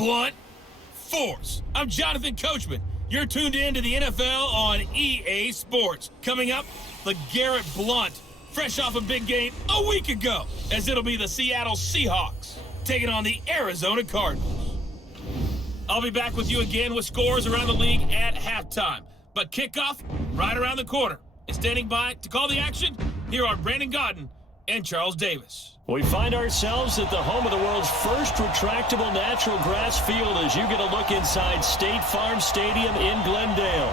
blunt force. I'm Jonathan Coachman. You're tuned in to the NFL on EA Sports. Coming up, LeGarrette Blount, fresh off a big game a week ago, as it'll be the Seattle Seahawks taking on the Arizona Cardinals. I'll be back with you again with scores around the league at halftime. But kickoff right around the corner. And standing by to call the action, here are Brandon Gaudin and Charles Davis. We find ourselves at the home of the world's first retractable natural grass field as you get a look inside State Farm Stadium in Glendale.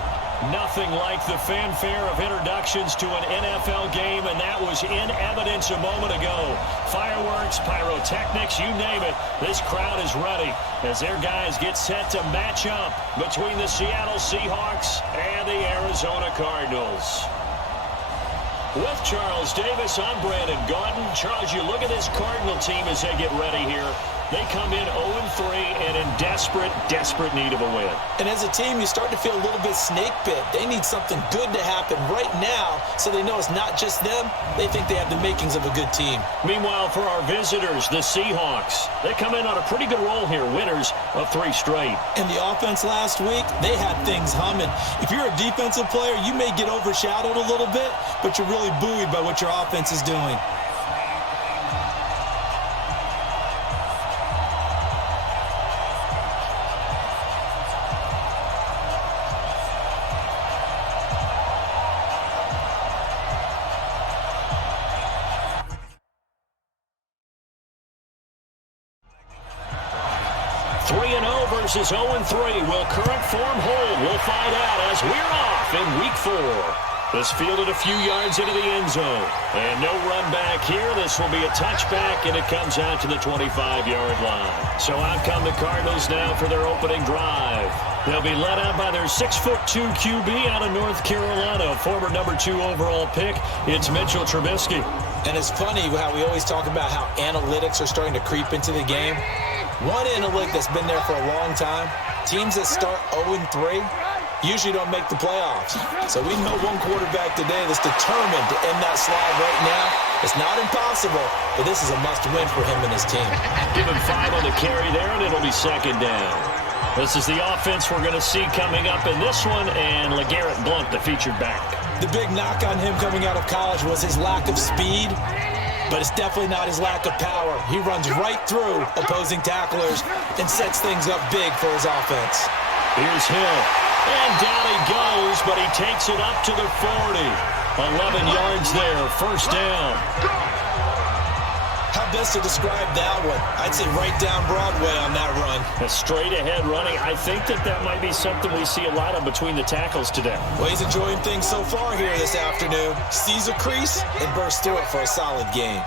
Nothing like the fanfare of introductions to an NFL game, and that was in evidence a moment ago. Fireworks, pyrotechnics, you name it, this crowd is ready as their guys get set to match up between the Seattle Seahawks and the Arizona Cardinals. With Charles Davis, I'm Brandon Gaudin. Charles, you look at this Cardinal team as they get ready here. They come in 0-3 and in desperate need of a win. And as a team, you start to feel a little bit snake bit. They need something good to happen right now so they know it's not just them. They think they have the makings of a good team. Meanwhile, for our visitors, the Seahawks, they come in on a pretty good roll here, winners of 3 straight. And the offense last week, they had things humming. If you're a defensive player, you may get overshadowed a little bit, but you're really buoyed by what your offense is doing. Versus 0-3. Will current form hold? We'll find out as we're off in week 4. This fielded a few yards into the end zone. And no run back here. This will be a touchback, and it comes out to the 25-yard line. So out come the Cardinals now for their opening drive. They'll be led out by their 6'2" QB out of North Carolina, former number 2 overall pick. It's Mitchell Trubisky. And it's funny how we always talk about how analytics are starting to creep into the game. One analytic that's been there for a long time, teams that start 0-3 usually don't make the playoffs. So we know one quarterback today that's determined to end that slide right now. It's not impossible, but this is a must-win for him and his team. Give him 5 on the carry there, and it'll be second down. This is the offense we're going to see coming up in this one, and LeGarrette Blount, the featured back. The big knock on him coming out of college was his lack of speed. But it's definitely not his lack of power. He runs right through opposing tacklers and sets things up big for his offense. Here's Hill. And down he goes, but he takes it up to the 40. 11 yards there, first down. How best to describe that one? I'd say right down Broadway on that run. A straight-ahead running. I think that might be something we see a lot of between the tackles today. Well, he's enjoying things so far here this afternoon. Sees a crease and bursts through it for a solid gain.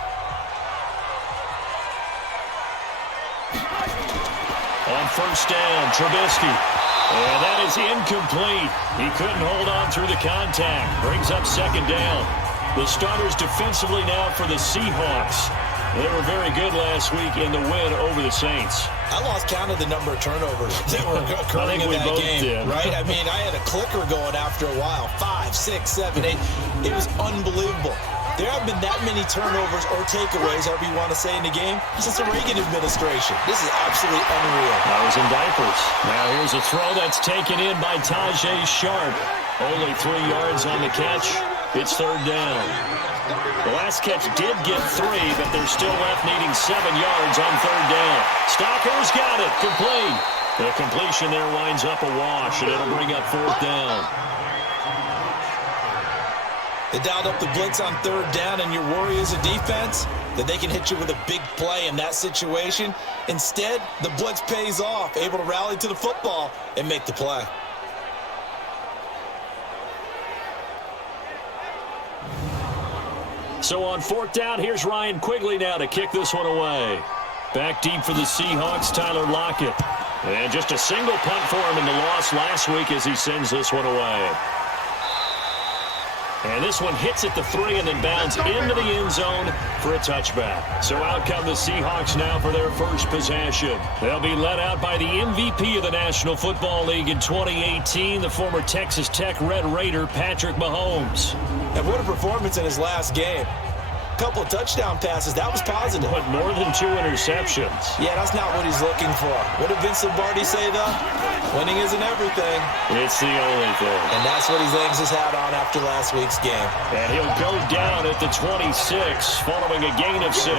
On first down, Trubisky. And that is incomplete. He couldn't hold on through the contact. Brings up second down. The starters defensively now for the Seahawks. They were very good last week in the win over the Saints. I lost count of the number of turnovers that were occurring in that game, right? I mean, I had a clicker going after a while. 5, 6, 7, 8. It was unbelievable. There haven't been that many turnovers or takeaways, however you want to say, in the game since the Reagan administration. This is absolutely unreal. I was in diapers. Now here's a throw that's taken in by Tajay Sharp. Only 3 yards on the catch. It's third down. The last catch did get 3, but they're still left needing 7 yards on third down. Stocker's got it. Complete. The completion there winds up a wash, and it'll bring up fourth down. They dialed up the blitz on third down, and your worry as a defense that they can hit you with a big play in that situation. Instead, the blitz pays off, able to rally to the football and make the play. So on fourth down, here's Ryan Quigley now to kick this one away. Back deep for the Seahawks, Tyler Lockett. And just a single punt for him in the loss last week as he sends this one away. And this one hits at the 3 and then bounds into the end zone for a touchback. So out come the Seahawks now for their first possession. They'll be led out by the MVP of the National Football League in 2018, the former Texas Tech Red Raider, Patrick Mahomes. And what a performance in his last game. couple of touchdown passes. That was positive. But more than 2 interceptions. Yeah, that's not what he's looking for. What did Vince Lombardi say, though? Winning isn't everything. It's the only thing. And that's what he hangs his hat on after last week's game. And he'll go down at the 26 following a gain of 6.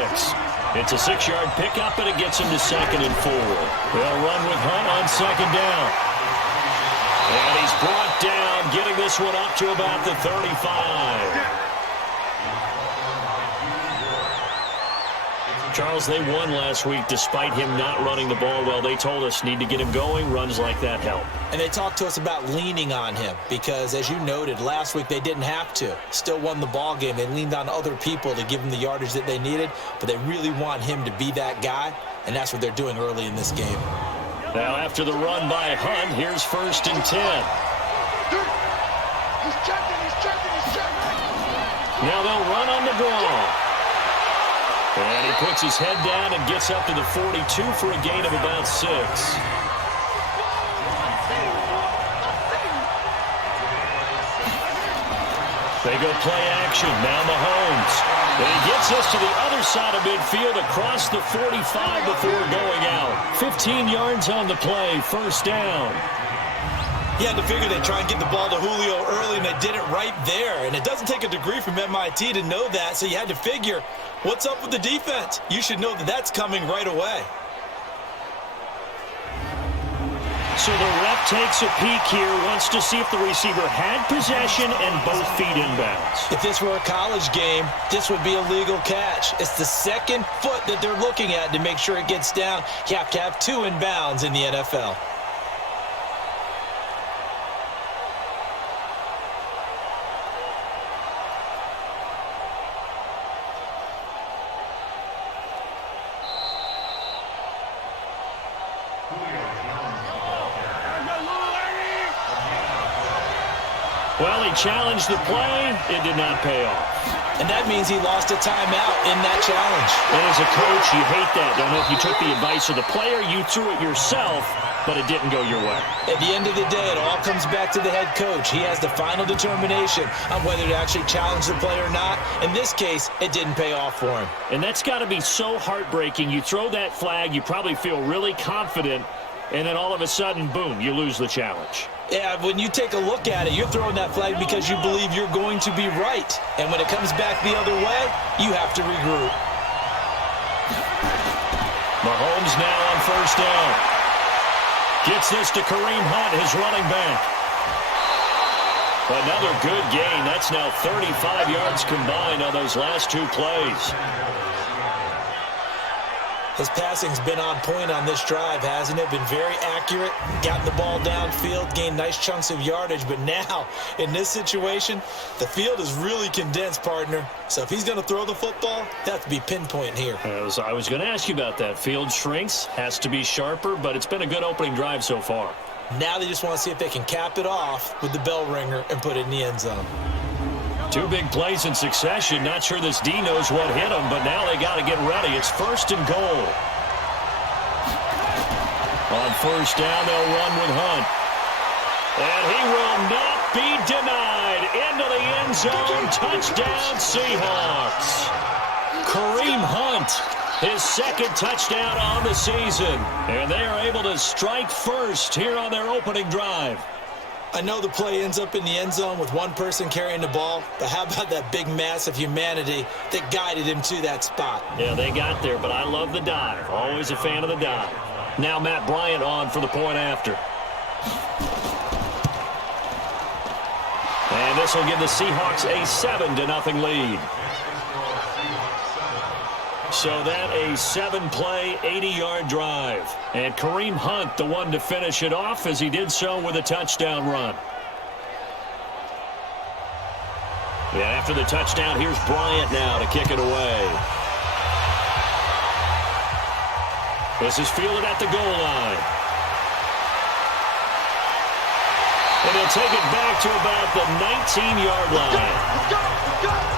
It's a 6-yard pickup, and it gets him to 2nd and 4. They'll run with Hunt on 2nd down. And he's brought down, getting this one up to about the 35. Charles, they won last week despite him not running the ball well. They told us need to get him going. Runs like that help. And they talked to us about leaning on him because, as you noted, last week they didn't have to. Still won the ball game. They leaned on other people to give them the yardage that they needed, but they really want him to be that guy, and that's what they're doing early in this game. Now after the run by Hunt, here's 1st and 10. He's checking. Now they'll run on the draw. And he puts his head down and gets up to the 42 for a gain of about 6. They go play action. Now Mahomes. And he gets us to the other side of midfield across the 45 before going out. 15 yards on the play. 1st down. You had to figure they'd try and get the ball to Julio early, and they did it right there. And it doesn't take a degree from MIT to know that, so you had to figure, what's up with the defense? You should know that that's coming right away. So the ref takes a peek here, wants to see if the receiver had possession and both feet inbounds. If this were a college game, this would be a legal catch. It's the 2nd foot that they're looking at to make sure it gets down. You have to have 2 inbounds in the NFL. Well, he challenged the play. It did not pay off. And that means he lost a timeout in that challenge. And as a coach, you hate that. Don't know if you took the advice of the player, you threw it yourself, but it didn't go your way. At the end of the day, it all comes back to the head coach. He has the final determination on whether to actually challenge the play or not. In this case, it didn't pay off for him. And that's got to be so heartbreaking. You throw that flag, you probably feel really confident, and then all of a sudden, boom, you lose the challenge. Yeah, when you take a look at it, you're throwing that flag because you believe you're going to be right. And when it comes back the other way, you have to regroup. Mahomes now on 1st down. Gets this to Kareem Hunt, his running back. Another good gain. That's now 35 yards combined on those last 2 plays. His passing's been on point on this drive, hasn't it? Been very accurate, gotten the ball downfield, gained nice chunks of yardage. But now, in this situation, the field is really condensed, partner. So if he's going to throw the football, that has to be pinpoint here. I was going to ask you about that. Field shrinks, has to be sharper, but it's been a good opening drive so far. Now they just want to see if they can cap it off with the bell ringer and put it in the end zone. 2 big plays in succession. Not sure this D knows what hit him, but now they got to get ready. It's 1st and goal. On 1st down, they'll run with Hunt. And he will not be denied. Into the end zone. Touchdown, Seahawks. Kareem Hunt, his 2nd touchdown on the season. And they are able to strike first here on their opening drive. I know the play ends up in the end zone with one person carrying the ball, but how about that big mass of humanity that guided him to that spot? Yeah, they got there, but I love the dive. Always a fan of the dive. Now Matt Bryant on for the point after. And this will give the Seahawks a 7-0 lead. So that a 7-play, 80-yard drive. And Kareem Hunt, the one to finish it off, as he did so with a touchdown run. Yeah, after the touchdown, here's Bryant now to kick it away. This is fielded at the goal line. And he'll take it back to about the 19-yard line. Let's go!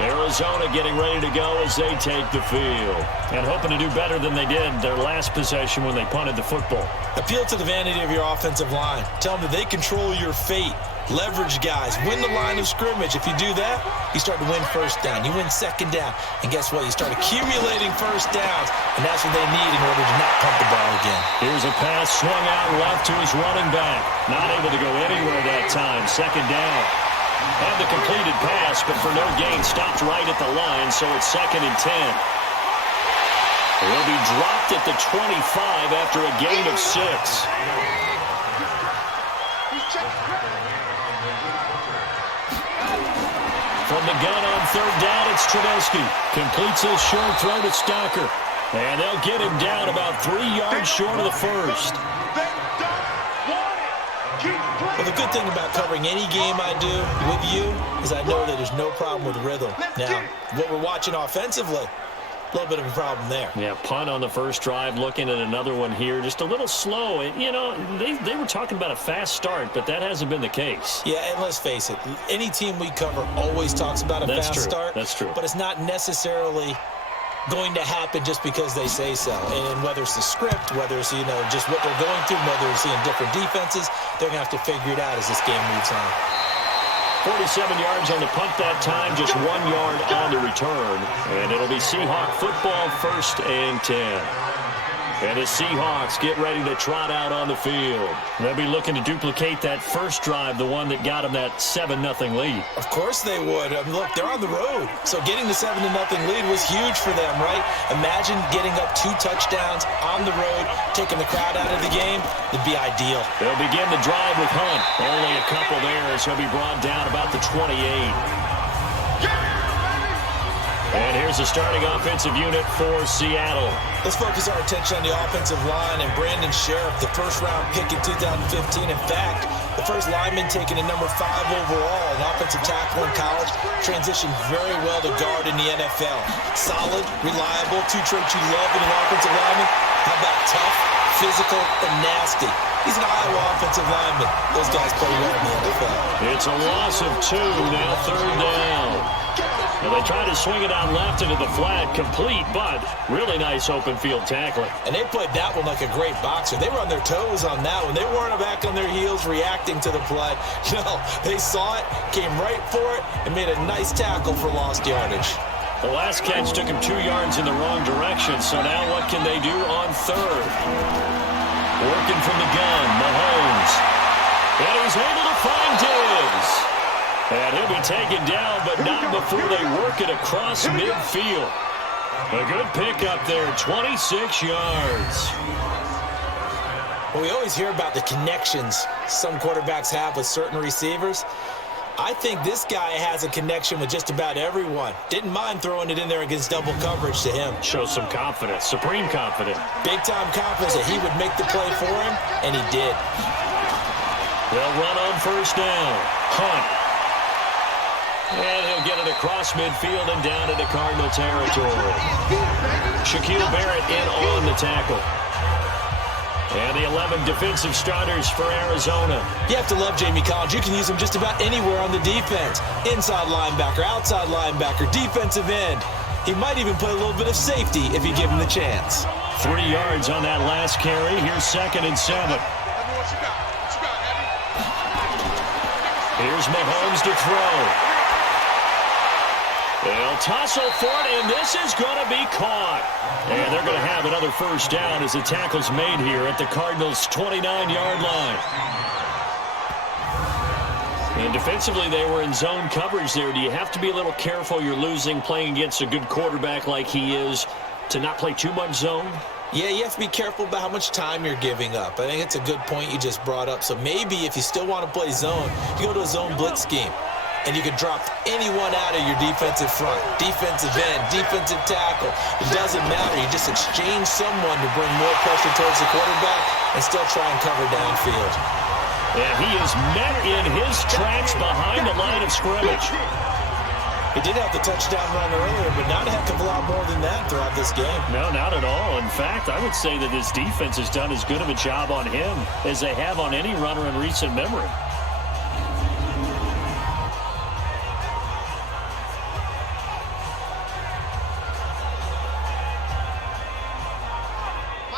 Arizona getting ready to go as they take the field. And hoping to do better than they did their last possession when they punted the football. Appeal to the vanity of your offensive line. Tell them that they control your fate. leverage guys, win the line of scrimmage. If you do that, you start to win first down. You win second down. And guess what? You start accumulating first downs, and that's what they need in order to not punt the ball again. Here's a pass swung out left to his running back. Not able to go anywhere that time. Second down. Had the completed pass, but for no gain, stopped right at the line, so it's 2nd and 10. He'll be dropped at the 25 after a gain of 6. From the gun on 3rd down, it's Trubisky. Completes his short throw to Stocker. And they'll get him down about 3 yards short of the first. Well, the good thing about covering any game I do with you is I know that there's no problem with rhythm. Now, what we're watching offensively, a little bit of a problem there. Yeah, punt on the first drive, looking at another one here, just a little slow. And, you know, they were talking about a fast start, but that hasn't been the case. Yeah, and let's face it, any team we cover always talks about a fast start. That's true. But it's not necessarily going to happen just because they say so. And whether it's the script, whether it's, you know, just what they're going through, whether it's seeing different defenses, they're going to have to figure it out as this game moves on. 47 yards on the punt that time, just 1 yard on the return. And it'll be Seahawk football, 1st and 10. And the Seahawks get ready to trot out on the field. They'll be looking to duplicate that first drive, the one that got them that 7-0 lead. Of course they would. I mean, look, they're on the road. So getting the 7-0 lead was huge for them, right? Imagine getting up 2 touchdowns on the road, taking the crowd out of the game. It'd be ideal. They'll begin the drive with Hunt. Only a couple there as he'll be brought down about the 28. And here's the starting offensive unit for Seattle. Let's focus our attention on the offensive line and Brandon Sheriff, the first-round pick in 2015. In fact, the first lineman taken at number 5 overall, an offensive tackle in college, transitioned very well to guard in the NFL. Solid, reliable, 2 traits you love in an offensive lineman. How about tough, physical, and nasty? He's an Iowa offensive lineman. Those guys play well in the NFL. It's a loss of 2, now 3rd down. And they try to swing it out left into the flat, complete, but really nice open field tackling. And they played that one like a great boxer. They were on their toes on that one. They weren't back on their heels reacting to the play. No, they saw it, came right for it, and made a nice tackle for lost yardage. The last catch took him 2 yards in the wrong direction, so now what can they do on 3rd? Working from the gun, Mahomes. And he's able to find Diggs. And he'll be taken down, but not before they work it across midfield. A good pickup there, 26 yards. Well, we always hear about the connections some quarterbacks have with certain receivers. I think this guy has a connection with just about everyone. Didn't mind throwing it in there against double coverage to him. Shows some confidence, supreme confidence. Big-time confidence that he would make the play for him, and he did. They'll run on 1st down. Hunt. And he'll get it across midfield and down into Cardinal territory. Shaquille Barrett in on the tackle. And the 11 defensive starters for Arizona. You have to love Jamie Collins. You can use him just about anywhere on the defense. Inside linebacker, outside linebacker, defensive end. He might even play a little bit of safety if you give him the chance. 3 yards on that last carry. Here's 2nd and 7. Here's Mahomes to throw. They'll tussle for it, and this is going to be caught. And they're going to have another 1st down as the tackle's made here at the Cardinals' 29-yard line. And defensively, they were in zone coverage there. Do you have to be a little careful? You're losing, playing against a good quarterback like he is, to not play too much zone? Yeah, you have to be careful about how much time you're giving up. I think it's a good point you just brought up. So maybe if you still want to play zone, you go to a zone blitz scheme. And you can drop anyone out of your defensive front, defensive end, defensive tackle. It doesn't matter. You just exchange someone to bring more pressure towards the quarterback and still try and cover downfield. And he is met in his tracks behind the line of scrimmage. He did have the touchdown run earlier, but not a heck of a lot more than that throughout this game. No, not at all. In fact, I would say that this defense has done as good of a job on him as they have on any runner in recent memory.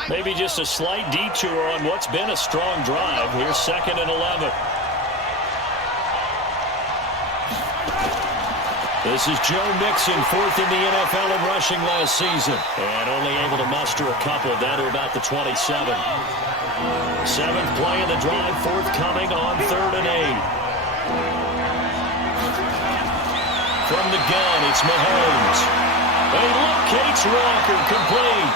Maybe just a slight detour on what's been a strong drive. Here's 2nd and 11. This is Joe Mixon, fourth in the NFL in rushing last season. And only able to muster a couple down to about the 27. Seventh play of the drive, forthcoming on 3rd and 8. From the gun, it's Mahomes. He locates Walker, complete.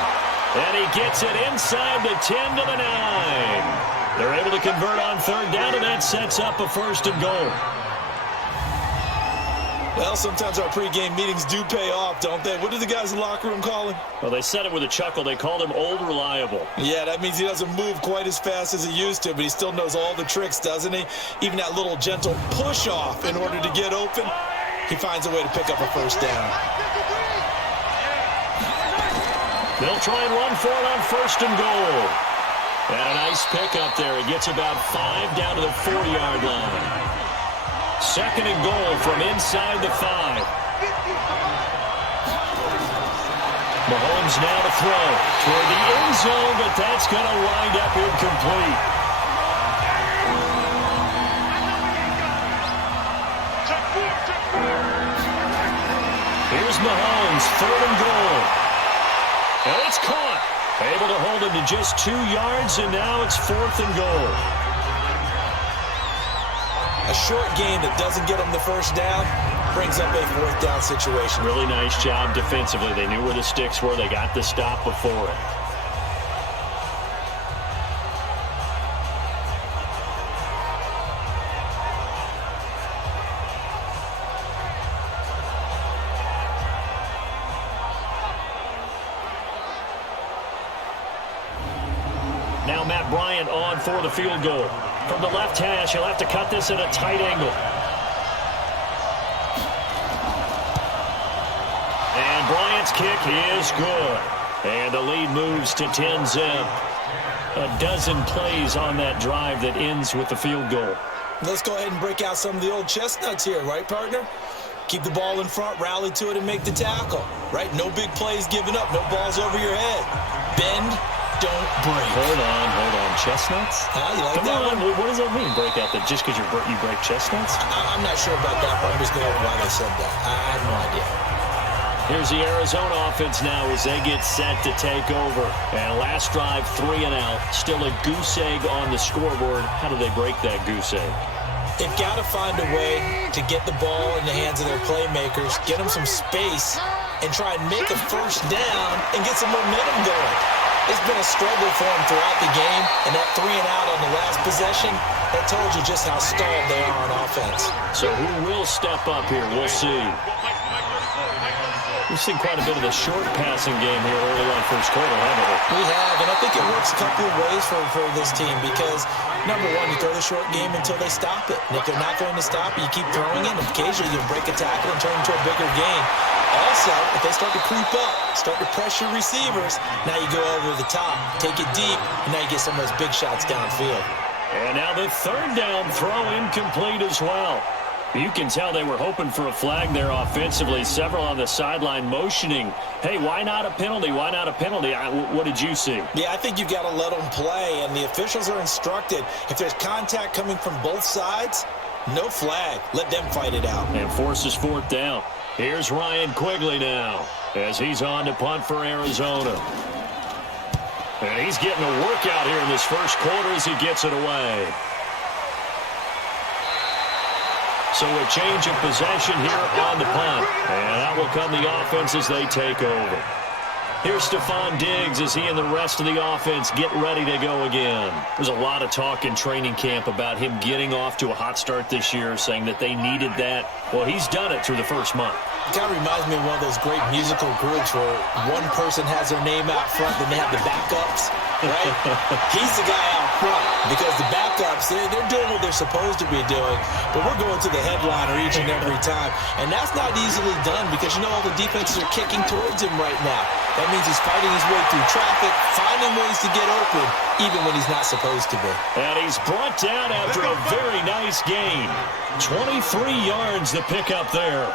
And he gets it inside the 10 to the 9. They're able to convert on 3rd down, and that sets up a 1st and goal. Well, sometimes our pregame meetings do pay off, don't they? What do the guys in the locker room call him? Well, they said it with a chuckle. They called him Old Reliable. Yeah, that means he doesn't move quite as fast as he used to, but he still knows all the tricks, doesn't he? Even that little gentle push-off in order to get open, he finds a way to pick up a 1st down. They'll try and run for it on 1st and goal. And a nice pickup there. He gets about 5 down to the 40-yard line. 2nd and goal from inside the 5. Mahomes now to throw toward the end zone, but that's going to wind up incomplete. Here's Mahomes, 3rd and goal. And it's caught. Able to hold him to just 2 yards, and now it's 4th and goal. A short game that doesn't get them the 1st down brings up a 4th down situation. Really nice job defensively. They knew where the sticks were. They got the stop before it. Now Matt Bryant on for the field goal. From the left hash, he'll have to cut this at a tight angle. And Bryant's kick is good. And the lead moves to 10-zip. A dozen plays on that drive that ends with the field goal. Let's go ahead and break out some of the old chestnuts here, right, partner? Keep the ball in front, rally to it, and make the tackle, right? No big plays given up, no balls over your head. Bend, don't break. Hold on. Chestnuts? You like Come that on, one? what does that mean, break out that just because you break chestnuts? I'm not sure about that, but I'm just going over why they said that. I have no idea. Here's the Arizona offense now as they get set to take over. And last drive, 3 and out. Still a goose egg on the scoreboard. How do they break that goose egg? They've got to find a way to get the ball in the hands of their playmakers, get them some space, and try and make a 1st down and get some momentum going. It's been a struggle for them throughout the game, and that 3 and out on the last possession, that told you just how stalled they are on offense. So who will step up here? We'll see. We've seen quite a bit of the short passing game here early on first quarter, haven't we? We have, and I think it works a couple of ways for this team because, number one, you throw the short game until they stop it. And if they're not going to stop it, you keep throwing it, and occasionally you'll break a tackle and turn it into a bigger game. Also, if they start to creep up, start to pressure receivers, now you go over the top, take it deep, and now you get some of those big shots downfield. And now the 3rd down throw incomplete as well. You can tell they were hoping for a flag there offensively. Several on the sideline motioning, hey, why not a penalty? Why not a penalty? What did you see? Yeah, I think you've got to let them play, and the officials are instructed. If there's contact coming from both sides, no flag. Let them fight it out. And forces 4th down. Here's Ryan Quigley now as he's on to punt for Arizona. And he's getting a workout here in this first quarter as he gets it away. So a change of possession here on the punt. And out will come the offense as they take over. Here's Stephon Diggs as he and the rest of the offense get ready to go again. There's a lot of talk in training camp about him getting off to a hot start this year, saying that they needed that. Well, he's done it through the first month. It kind of reminds me of one of those great musical groups where one person has their name out front, then they have the backups, right? He's the guy out front because the backups, they're doing what they're supposed to be doing, but we're going to the headliner each and every time. And that's not easily done because, you know, all the defenses are kicking towards him right now. That means he's fighting his way through traffic, finding ways to get open, even when he's not supposed to be. And he's brought down after a very nice gain. 23 yards to pick up there.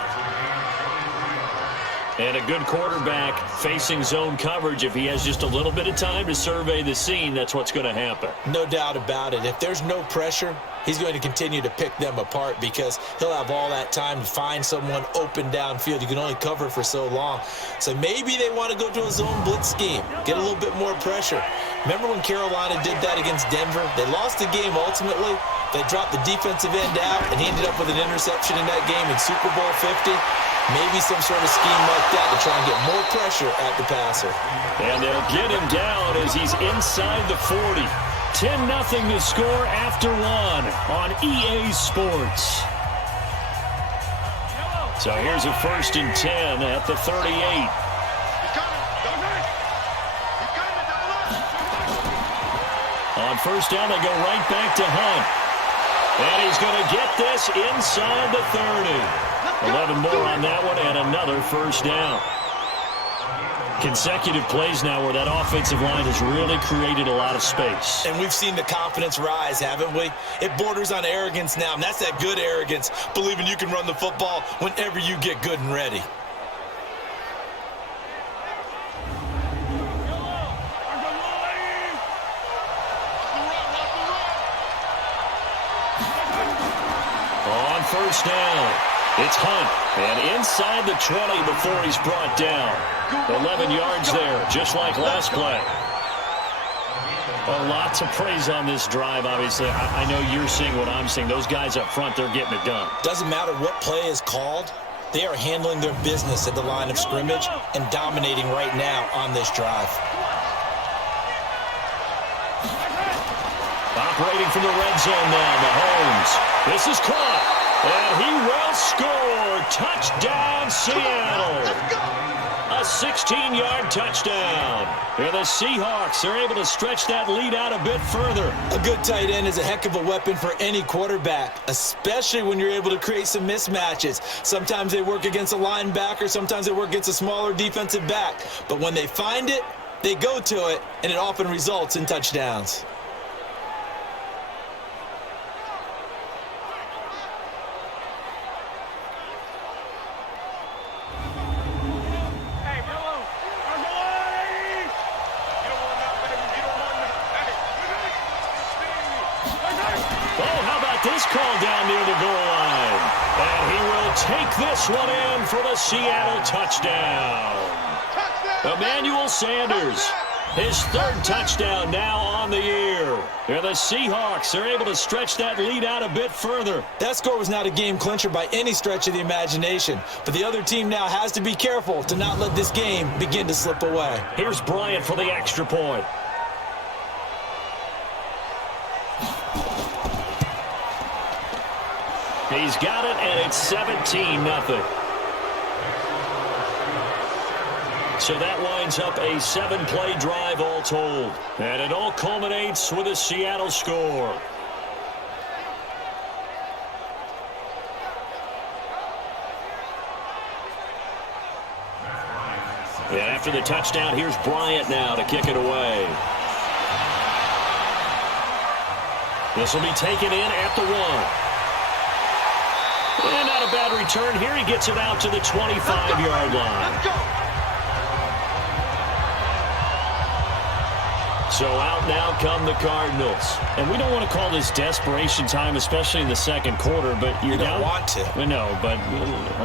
And a good quarterback facing zone coverage, if he has just a little bit of time to survey the scene, that's what's going to happen. No doubt about it. If there's no pressure, he's going to continue to pick them apart because he'll have all that time to find someone open downfield. You can only cover for so long. So maybe they want to go to a zone blitz scheme, get a little bit more pressure. Remember when Carolina did that against Denver? They lost the game ultimately. They dropped the defensive end out, and he ended up with an interception in that game in Super Bowl 50. Maybe some sort of scheme like that to try and get more pressure at the passer. And they'll get him down as he's inside the 40. 10-0 the score after one on EA Sports. So here's a 1st and 10 at the 38. On 1st down, they go right back to Hunt. And he's going to get this inside the 30. 11 more on that one and another 1st down. Consecutive plays now where that offensive line has really created a lot of space. And we've seen the confidence rise, haven't we? It borders on arrogance now, and that's that good arrogance, believing you can run the football whenever you get good and ready. On 1st down, it's Hunt, and inside the 20 before he's brought down. 11 yards there, just like last play. Well, lots of praise on this drive, obviously. I know you're seeing what I'm seeing. Those guys up front, they're getting it done. Doesn't matter what play is called. They are handling their business at the line of scrimmage and dominating right now on this drive. Operating from the red zone now, Mahomes. This is caught, and he will score. Touchdown, Seattle. A 16-yard touchdown. And the Seahawks are able to stretch that lead out a bit further. A good tight end is a heck of a weapon for any quarterback, especially when you're able to create some mismatches. Sometimes they work against a linebacker, sometimes they work against a smaller defensive back. But when they find it, they go to it, and it often results in touchdowns. This call down near the goal line. And he will take this one in for the Seattle touchdown. Emmanuel Sanders, his 3rd touchdown now on the year. And the Seahawks are able to stretch that lead out a bit further. That score was not a game clincher by any stretch of the imagination. But the other team now has to be careful to not let this game begin to slip away. Here's Bryant for the extra point. He's got it, and it's 17-0. So that winds up a 7-play drive all told. And it all culminates with a Seattle score. And after the touchdown, here's Bryant now to kick it away. This will be taken in at the 1. And not a bad return here. He gets it out to the 25-yard line. Let's go. So out now come the Cardinals. And we don't want to call this desperation time, especially in the 2nd quarter, but you're down. You don't want to. No, but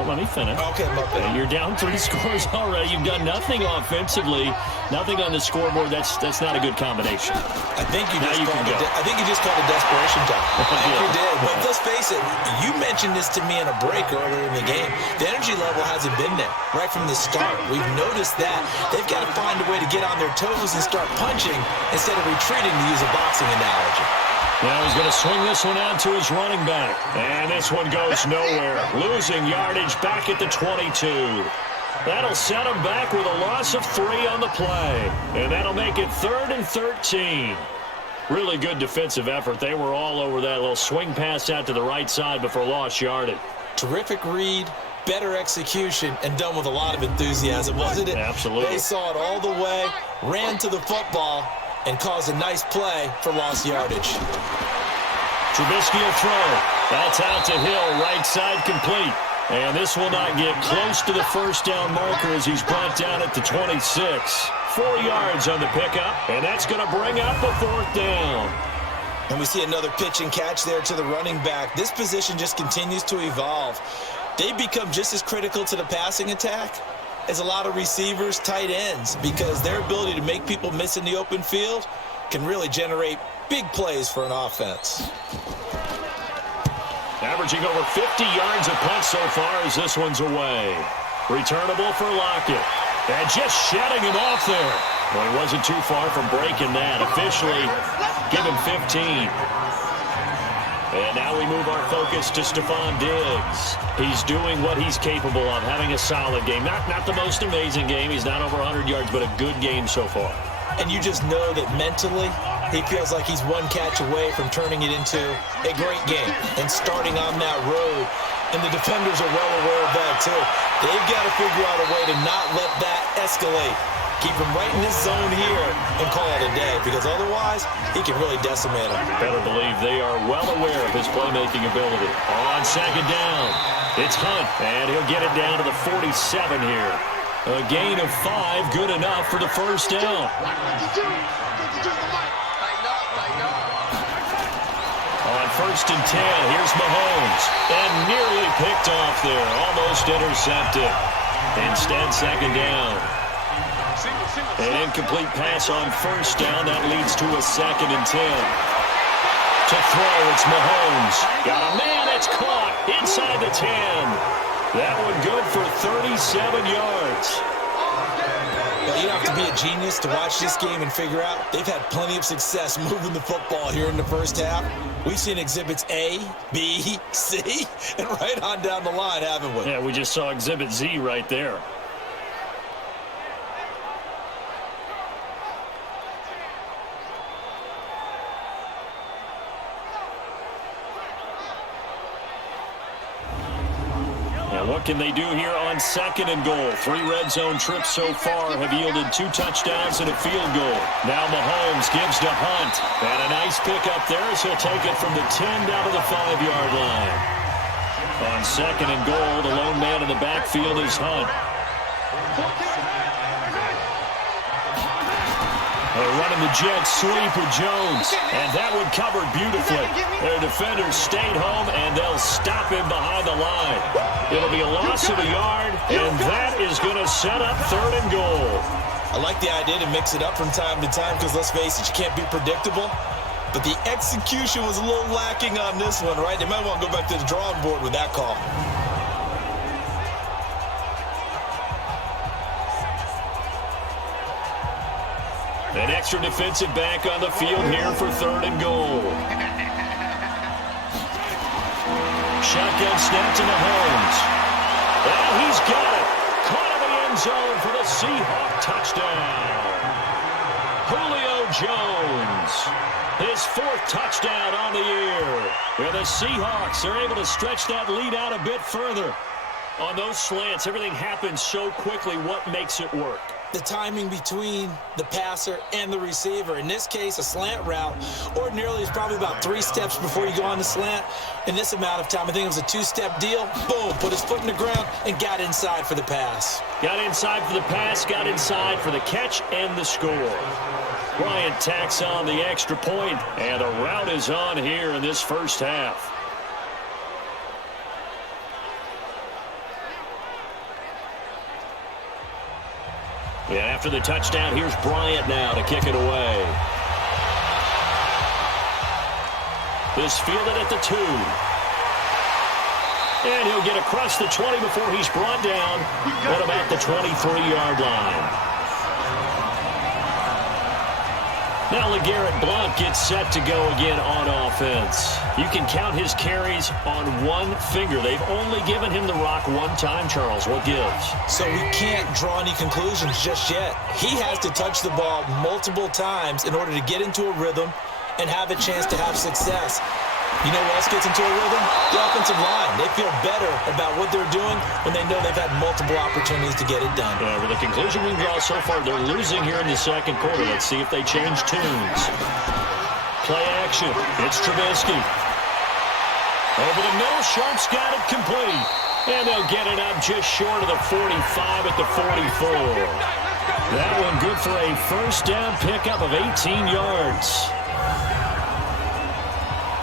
let me finish. Okay, You're down 3 scores already. You've done nothing offensively, nothing on the scoreboard. That's not a good combination. I think you just called it desperation time. I think you did. But let's face it, you mentioned this to me in a break earlier in the game. The energy level hasn't been there right from the start. We've noticed that. They've got to find a way to get on their toes and start punching instead of retreating, to use a boxing analogy. Now he's going to swing this one out to his running back. And this one goes nowhere. Losing yardage back at the 22. That'll set him back with a loss of 3 on the play. And that'll make it 3rd and 13. Really good defensive effort. They were all over that little swing pass out to the right side before lost yardage. Terrific read, better execution, and done with a lot of enthusiasm, wasn't it? Absolutely. They saw it all the way, ran to the football, and caused a nice play for lost yardage. Trubisky will throw. That's out to Hill, right side complete. And this will not get close to the first down marker as he's brought down at the 26. 4 yards on the pickup, and that's going to bring up a 4th down. And we see another pitch and catch there to the running back. This position just continues to evolve. They become just as critical to the passing attack as a lot of receivers, tight ends, because their ability to make people miss in the open field can really generate big plays for an offense. Averaging over 50 yards a punt so far as this one's away. Returnable for Lockett. And just shutting him off there. Well, he wasn't too far from breaking that. Officially, give him 15. And now we move our focus to Stephon Diggs. He's doing what he's capable of, having a solid game. Not the most amazing game. He's not over 100 yards, but a good game so far. And you just know that mentally, he feels like he's one catch away from turning it into a great game and starting on that road. And the defenders are well aware of that, too. They've got to figure out a way to not let that escalate. Keep him right in this zone here and call it a day, because otherwise, he can really decimate him. Better believe they are well aware of his playmaking ability. On 2nd down, it's Hunt, and he'll get it down to the 47 here. A gain of 5, good enough for the first down. On 1st and 10, here's Mahomes. And nearly picked off there. Almost intercepted. Instead, 2nd down. An incomplete pass on 1st down. That leads to a 2nd and 10. To throw, it's Mahomes. Got a man, it's caught inside the 10. That one good for 37 yards. Well, you don't have to be a genius to watch this game and figure out they've had plenty of success moving the football here in the first half. We've seen exhibits A, B, C, and right on down the line, haven't we? Yeah, we just saw exhibit Z right there. What can they do here on 2nd and goal? 3 red zone trips so far have yielded 2 touchdowns and a field goal. Now Mahomes gives to Hunt. And a nice pick up there as he'll take it from the 10 down to the 5-yard line. On 2nd and goal, the lone man in the backfield is Hunt. They're running the jet sweep with Jones. And that one covered beautifully. Their defenders stayed home, and they'll stop him behind the line. It'll be a loss of a yard, and that is going to set up 3rd and goal. I like the idea to mix it up from time to time because, let's face it, you can't be predictable. But the execution was a little lacking on this one, right? They might want to go back to the drawing board with that call. An extra defensive back on the field here for 3rd and goal. Shotgun snap to Mahomes. And he's got it. Caught in the end zone for the Seahawk touchdown. Julio Jones. His 4th touchdown on the year. Where the Seahawks are able to stretch that lead out a bit further. On those slants, everything happens so quickly. What makes it work? The timing between the passer and the receiver. In this case, a slant route ordinarily is probably about 3 steps before you go on the slant. In this amount of time, I think it was a 2-step deal. Boom, put his foot in the ground and got inside for the pass. Got inside for the pass, got inside for the catch and the score. Bryant tacks on the extra point, and the route is on here in this first half. And after the touchdown, here's Bryant now to kick it away. This fielded at the 2. And he'll get across the 20 before he's brought down at about the 23-yard line. Now LeGarrette Blount gets set to go again on offense. You can count his carries on one finger. They've only given him the rock one time, Charles. What gives? So we can't draw any conclusions just yet. He has to touch the ball multiple times in order to get into a rhythm and have a chance to have success. You know what else gets into a rhythm? The offensive line. They feel better about what they're doing when they know they've had multiple opportunities to get it done. Yeah, with the conclusion we can draw so far, they're losing here in the second quarter. Let's see if they change tunes. Play action. It's Trubisky. Over the middle, Sharp's got it complete. And they'll get it up just short of the 45 at the 44. That one good for a first down pickup of 18 yards.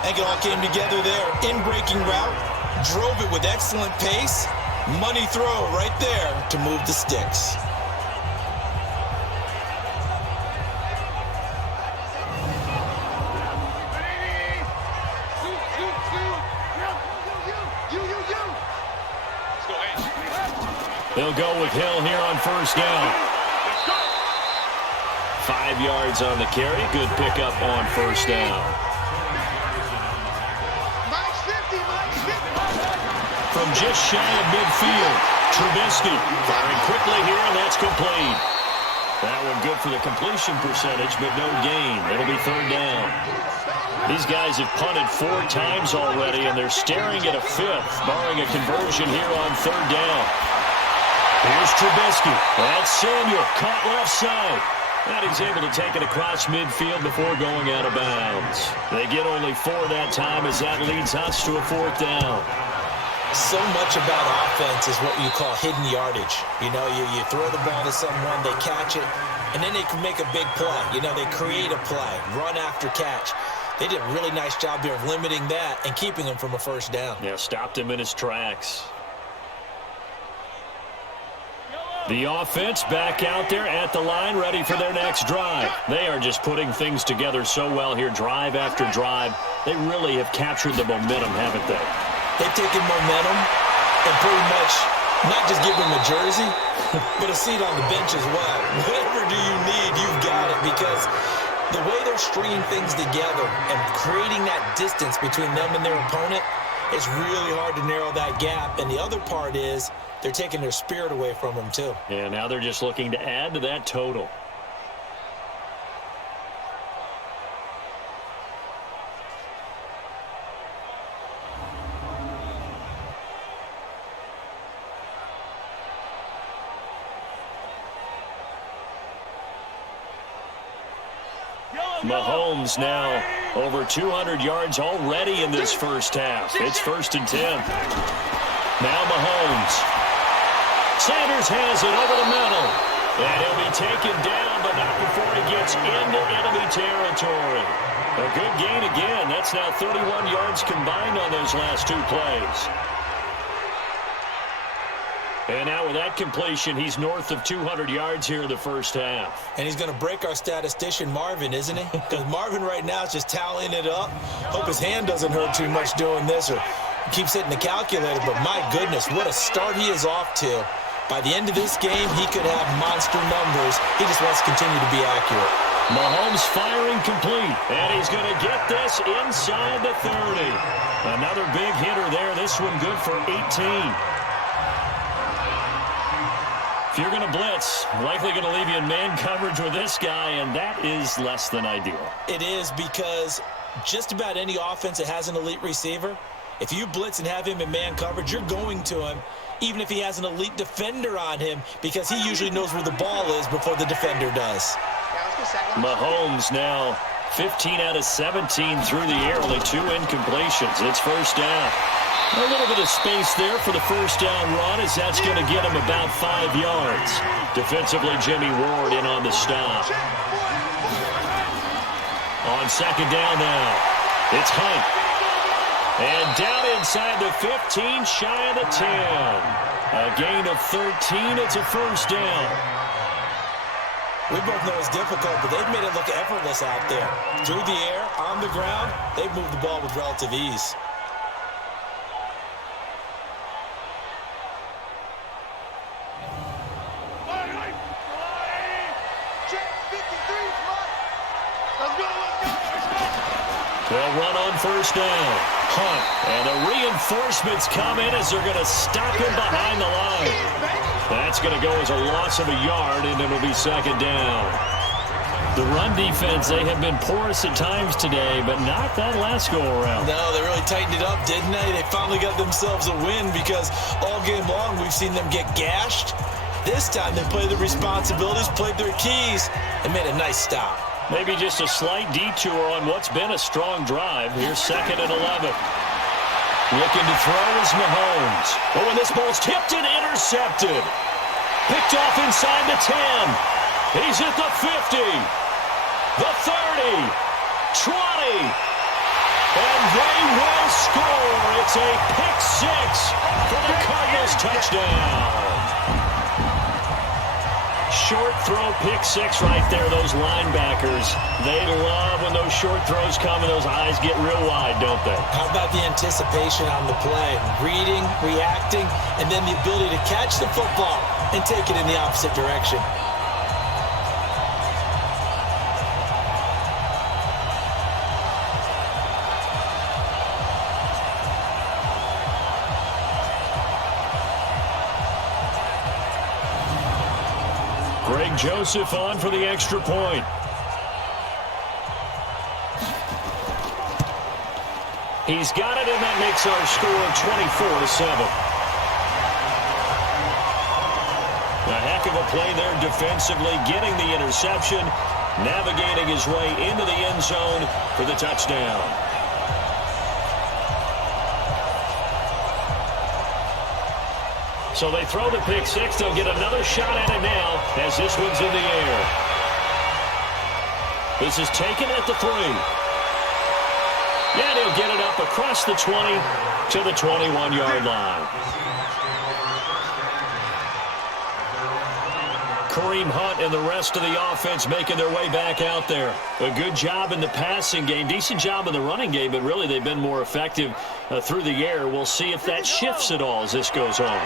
I think it all came together there. In-breaking route, drove it with excellent pace. Money throw right there to move the sticks. They'll go with Hill here on first down. 5 yards on the carry. Good pickup on first down. From just shy of midfield, Trubisky firing quickly here, and that's complete. That one good for the completion percentage, but no gain. It'll be third down. These guys have punted 4 times already, and they're staring at a 5th, barring a conversion here on third down. Here's Trubisky. That's Samuel, caught left side. And he's able to take it across midfield before going out of bounds. They get only 4 that time as that leads us to a 4th down. So much about offense is what you call hidden yardage. You know, you throw the ball to someone, they catch it, and then they can make a big play. You know, they create a play, run after catch. They did a really nice job here of limiting that and keeping him from a first down. Yeah, stopped him in his tracks. The offense back out there at the line, ready for their next drive. They are just putting things together so well here, drive after drive. They really have captured the momentum, haven't they? They've taken momentum and pretty much not just give them a jersey, but a seat on the bench as well. Whatever do you need, you've got it, because the way they're stringing things together and creating that distance between them and their opponent, it's really hard to narrow that gap. And the other part is they're taking their spirit away from them too. Yeah, now they're just looking to add to that total. Mahomes now over 200 yards already in this first half. It's 1st and 10. Now Mahomes. Sanders has it over the middle. And he'll be taken down, but not before he gets into enemy territory. A good gain again. That's now 31 yards combined on those last 2 plays. And now with that completion, he's north of 200 yards here in the first half. And he's going to break our statistician Marvin, isn't he? Because Marvin right now is just tallying it up. Hope his hand doesn't hurt too much doing this or keeps hitting the calculator. But my goodness, what a start he is off to. By the end of this game, he could have monster numbers. He just wants to continue to be accurate. Mahomes firing complete. And he's going to get this inside the 30. Another big hitter there. This one good for 18. If you're going to blitz, likely going to leave you in man coverage with this guy, and that is less than ideal. It is, because just about any offense that has an elite receiver, if you blitz and have him in man coverage, you're going to him, even if he has an elite defender on him, because he usually knows where the ball is before the defender does. Mahomes now 15 out of 17 through the air, only 2 incompletions. It's first down. A little bit of space there for the first down run, as that's going to get him about 5 yards. Defensively, Jimmy Ward in on the stop. On second down now, it's Hunt. And down inside the 15, shy of the 10. A gain of 13, it's a first down. We both know it's difficult, but they've made it look effortless out there. Through the air, on the ground, they've moved the ball with relative ease. They'll run on first down. Hunt. And the reinforcements come in as they're going to stop him behind the line. That's going to go as a loss of a yard, and it'll be second down. The run defense, they have been porous at times today, but not that last go-around. No, they really tightened it up, didn't they? They finally got themselves a win, because all game long we've seen them get gashed. This time they played their responsibilities, played their keys, and made a nice stop. Maybe just a slight detour on what's been a strong drive. Here's 2nd and 11. Looking to throw is Mahomes. Oh, and this ball's tipped and intercepted. Picked off inside the 10. He's at the 50. The 30. 20. And they will score. It's a pick six for the Cardinals touchdown. Short throw pick six right there, those linebackers. They love when those short throws come and those eyes get real wide, don't they? How about the anticipation on the play? Reading, reacting, and then the ability to catch the football and take it in the opposite direction. Greg Joseph on for the extra point. He's got it, and that makes our score 24-7. A heck of a play there defensively, getting the interception, navigating his way into the end zone for the touchdown. So they throw the pick six. They'll get another shot at it now as this one's in the air. This is taken at the 3. And he'll get it up across the 20 to the 21-yard line. Kareem Hunt and the rest of the offense making their way back out there. A good job in the passing game, decent job in the running game, but really they've been more effective through the air. We'll see if that shifts at all as this goes on.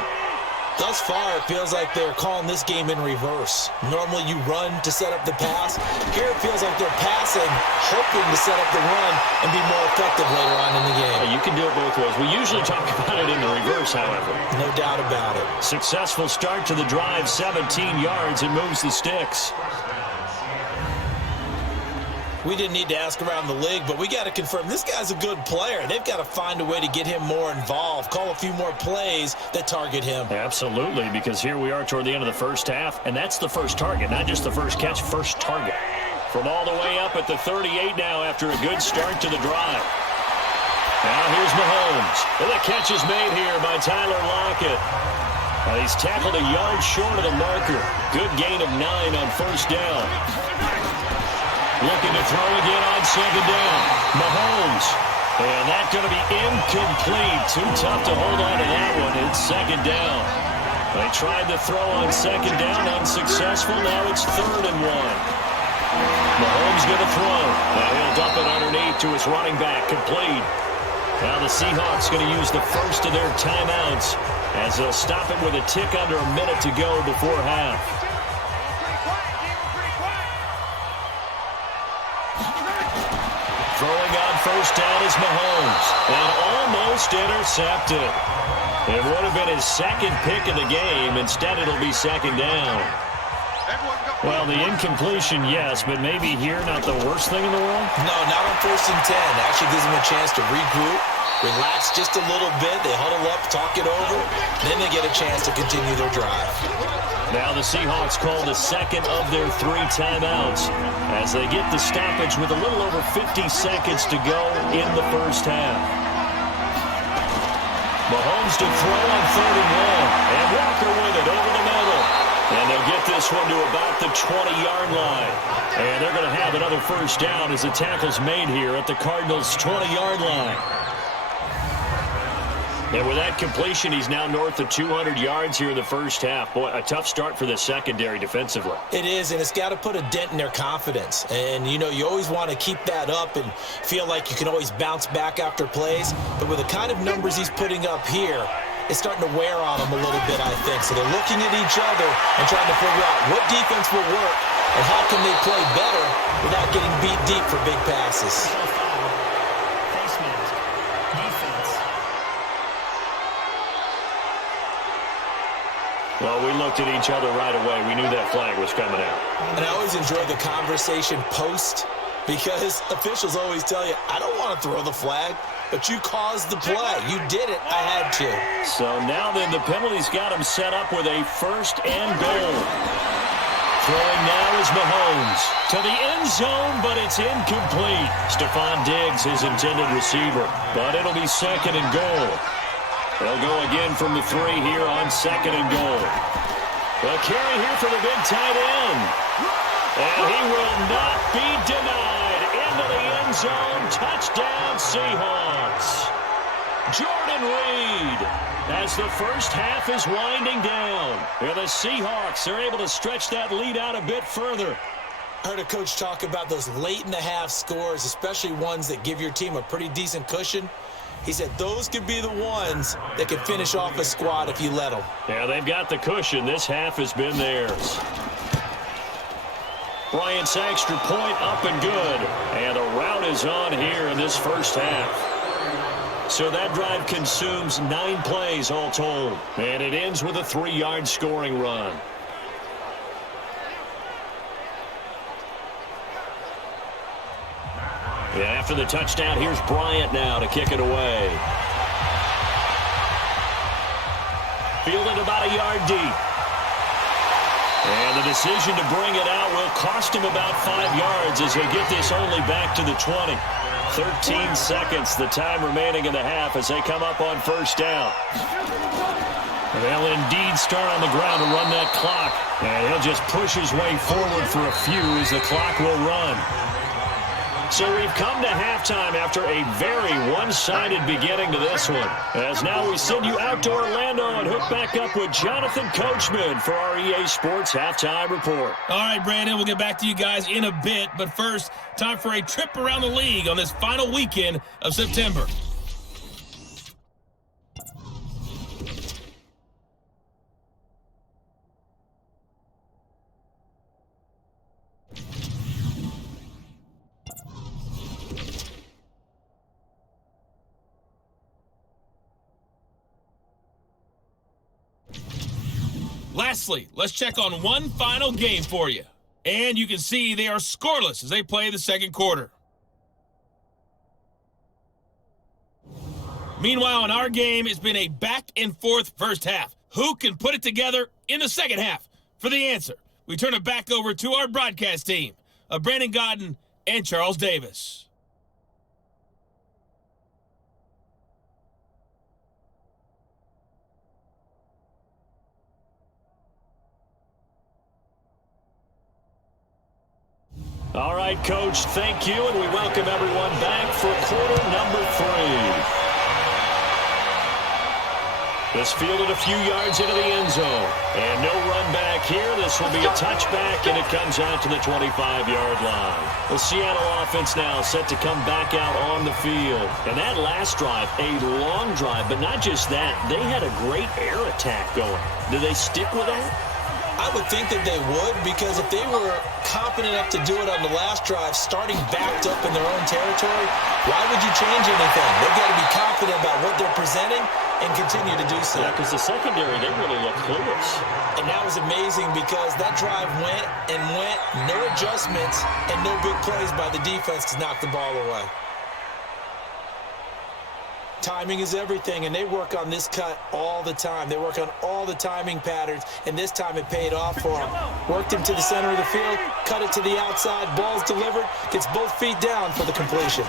Thus far, it feels like they're calling this game in reverse. Normally you run to set up the pass. Here it feels like they're passing, hoping to set up the run and be more effective later on in the game. You can do it both ways. We usually talk about it in the reverse, however. No doubt about it. Successful start to the drive, 17 yards, and moves the sticks. We didn't need to ask around the league, but we got to confirm this guy's a good player. They've got to find a way to get him more involved, call a few more plays that target him. Absolutely, because here we are toward the end of the first half, and that's the first target, not just the first catch, first target. From all the way up at the 38 now after a good start to the drive. Now here's Mahomes. And the catch is made here by Tyler Lockett. He's tackled a yard short of the marker. Good gain of 9 on first down. Looking to throw again on second down. Mahomes. And that's going to be incomplete. Too tough to hold on to that one. It's second down. They tried to throw on second down. Unsuccessful. Now it's 3rd and 1. Mahomes going to throw. Now he'll dump it underneath to his running back. Complete. Now the Seahawks going to use the first of their timeouts as they'll stop it with a tick under a minute to go before half. Throwing on first down is Mahomes. And almost intercepted. It would have been his second pick of the game. Instead, it'll be second down. Well, the incompletion, yes, but maybe here not the worst thing in the world? No, not on 1st and 10. Actually gives them a chance to regroup, relax just a little bit. They huddle up, talk it over. Then they get a chance to continue their drive. Now the Seahawks call the second of their 3 timeouts as they get the stoppage with a little over 50 seconds to go in the first half. Mahomes to throw on 3rd and 1. And Walker with it over the middle. And they'll get this one to about the 20-yard line. And they're going to have another first down as the tackle's made here at the Cardinals' 20-yard line. And with that completion, he's now north of 200 yards here in the first half. Boy, a tough start for the secondary defensively. It is, and it's got to put a dent in their confidence. And, you know, you always want to keep that up and feel like you can always bounce back after plays. But with the kind of numbers he's putting up here, it's starting to wear on them a little bit, I think. So they're looking at each other and trying to figure out what defense will work and how can they play better without getting beat deep for big passes. Well, we looked at each other right away. We knew that flag was coming out. And I always enjoy the conversation post because officials always tell you, I don't want to throw the flag, but you caused the play. You did it. I had to. So now then the penalty's got him set up with a 1st and goal. Throwing now is Mahomes. To the end zone, but it's incomplete. Stephon Diggs, his intended receiver. But it'll be second and goal. They'll go again from the 3 here on second and goal. The carry here for the big tight end. And he will not be denied. Into the end zone. Touchdown, Seahawks. Jordan Reed, as the first half is winding down. And the Seahawks are able to stretch that lead out a bit further. I heard a coach talk about those late-in-the-half scores, especially ones that give your team a pretty decent cushion. He said those could be the ones that can finish off a squad if you let them. Yeah, they've got the cushion. This half has been theirs. Bryant's extra point up and good. And a rout is on here in this first half. So that drive consumes 9 plays all told. And it ends with a 3-yard scoring run. And after the touchdown, here's Bryant now to kick it away. Fielded about a yard deep. And the decision to bring it out will cost him about 5 yards as he'll get this only back to the 20. 13 seconds, the time remaining in the half as they come up on first down. They'll indeed start on the ground to run that clock. And he'll just push his way forward for a few as the clock will run. So we've come to halftime after a very one-sided beginning to this one. As now we send you out to Orlando and hook back up with Jonathan Coachman for our EA Sports Halftime Report. All right, Brandon, we'll get back to you guys in a bit. But first, time for a trip around the league on this final weekend of September. Lastly, let's check on one final game for you. And you can see they are scoreless as they play the second quarter. Meanwhile, in our game, it's been a back-and-forth first half. Who can put it together in the second half? For the answer, we turn it back over to our broadcast team of Brandon Godden and Charles Davis. All right, Coach, thank you, and we welcome everyone back for quarter number 3. This fielded a few yards into the end zone. And no run back here. This will be a touchback, and it comes out to the 25-yard line. The Seattle offense now set to come back out on the field. And that last drive, a long drive, but not just that. They had a great air attack going. Do they stick with that? I would think that they would, because if they were confident enough to do it on the last drive, starting backed up in their own territory, why would you change anything? They've got to be confident about what they're presenting and continue to do so. Yeah, because the secondary, they really look clueless. And that was amazing because that drive went and went, no adjustments, and no big plays by the defense to knock the ball away. Timing is everything, and they work on this cut all the time. They work on all the timing patterns, and this time it paid off for them. Worked him to the center of the field, cut it to the outside, ball's delivered, gets both feet down for the completion.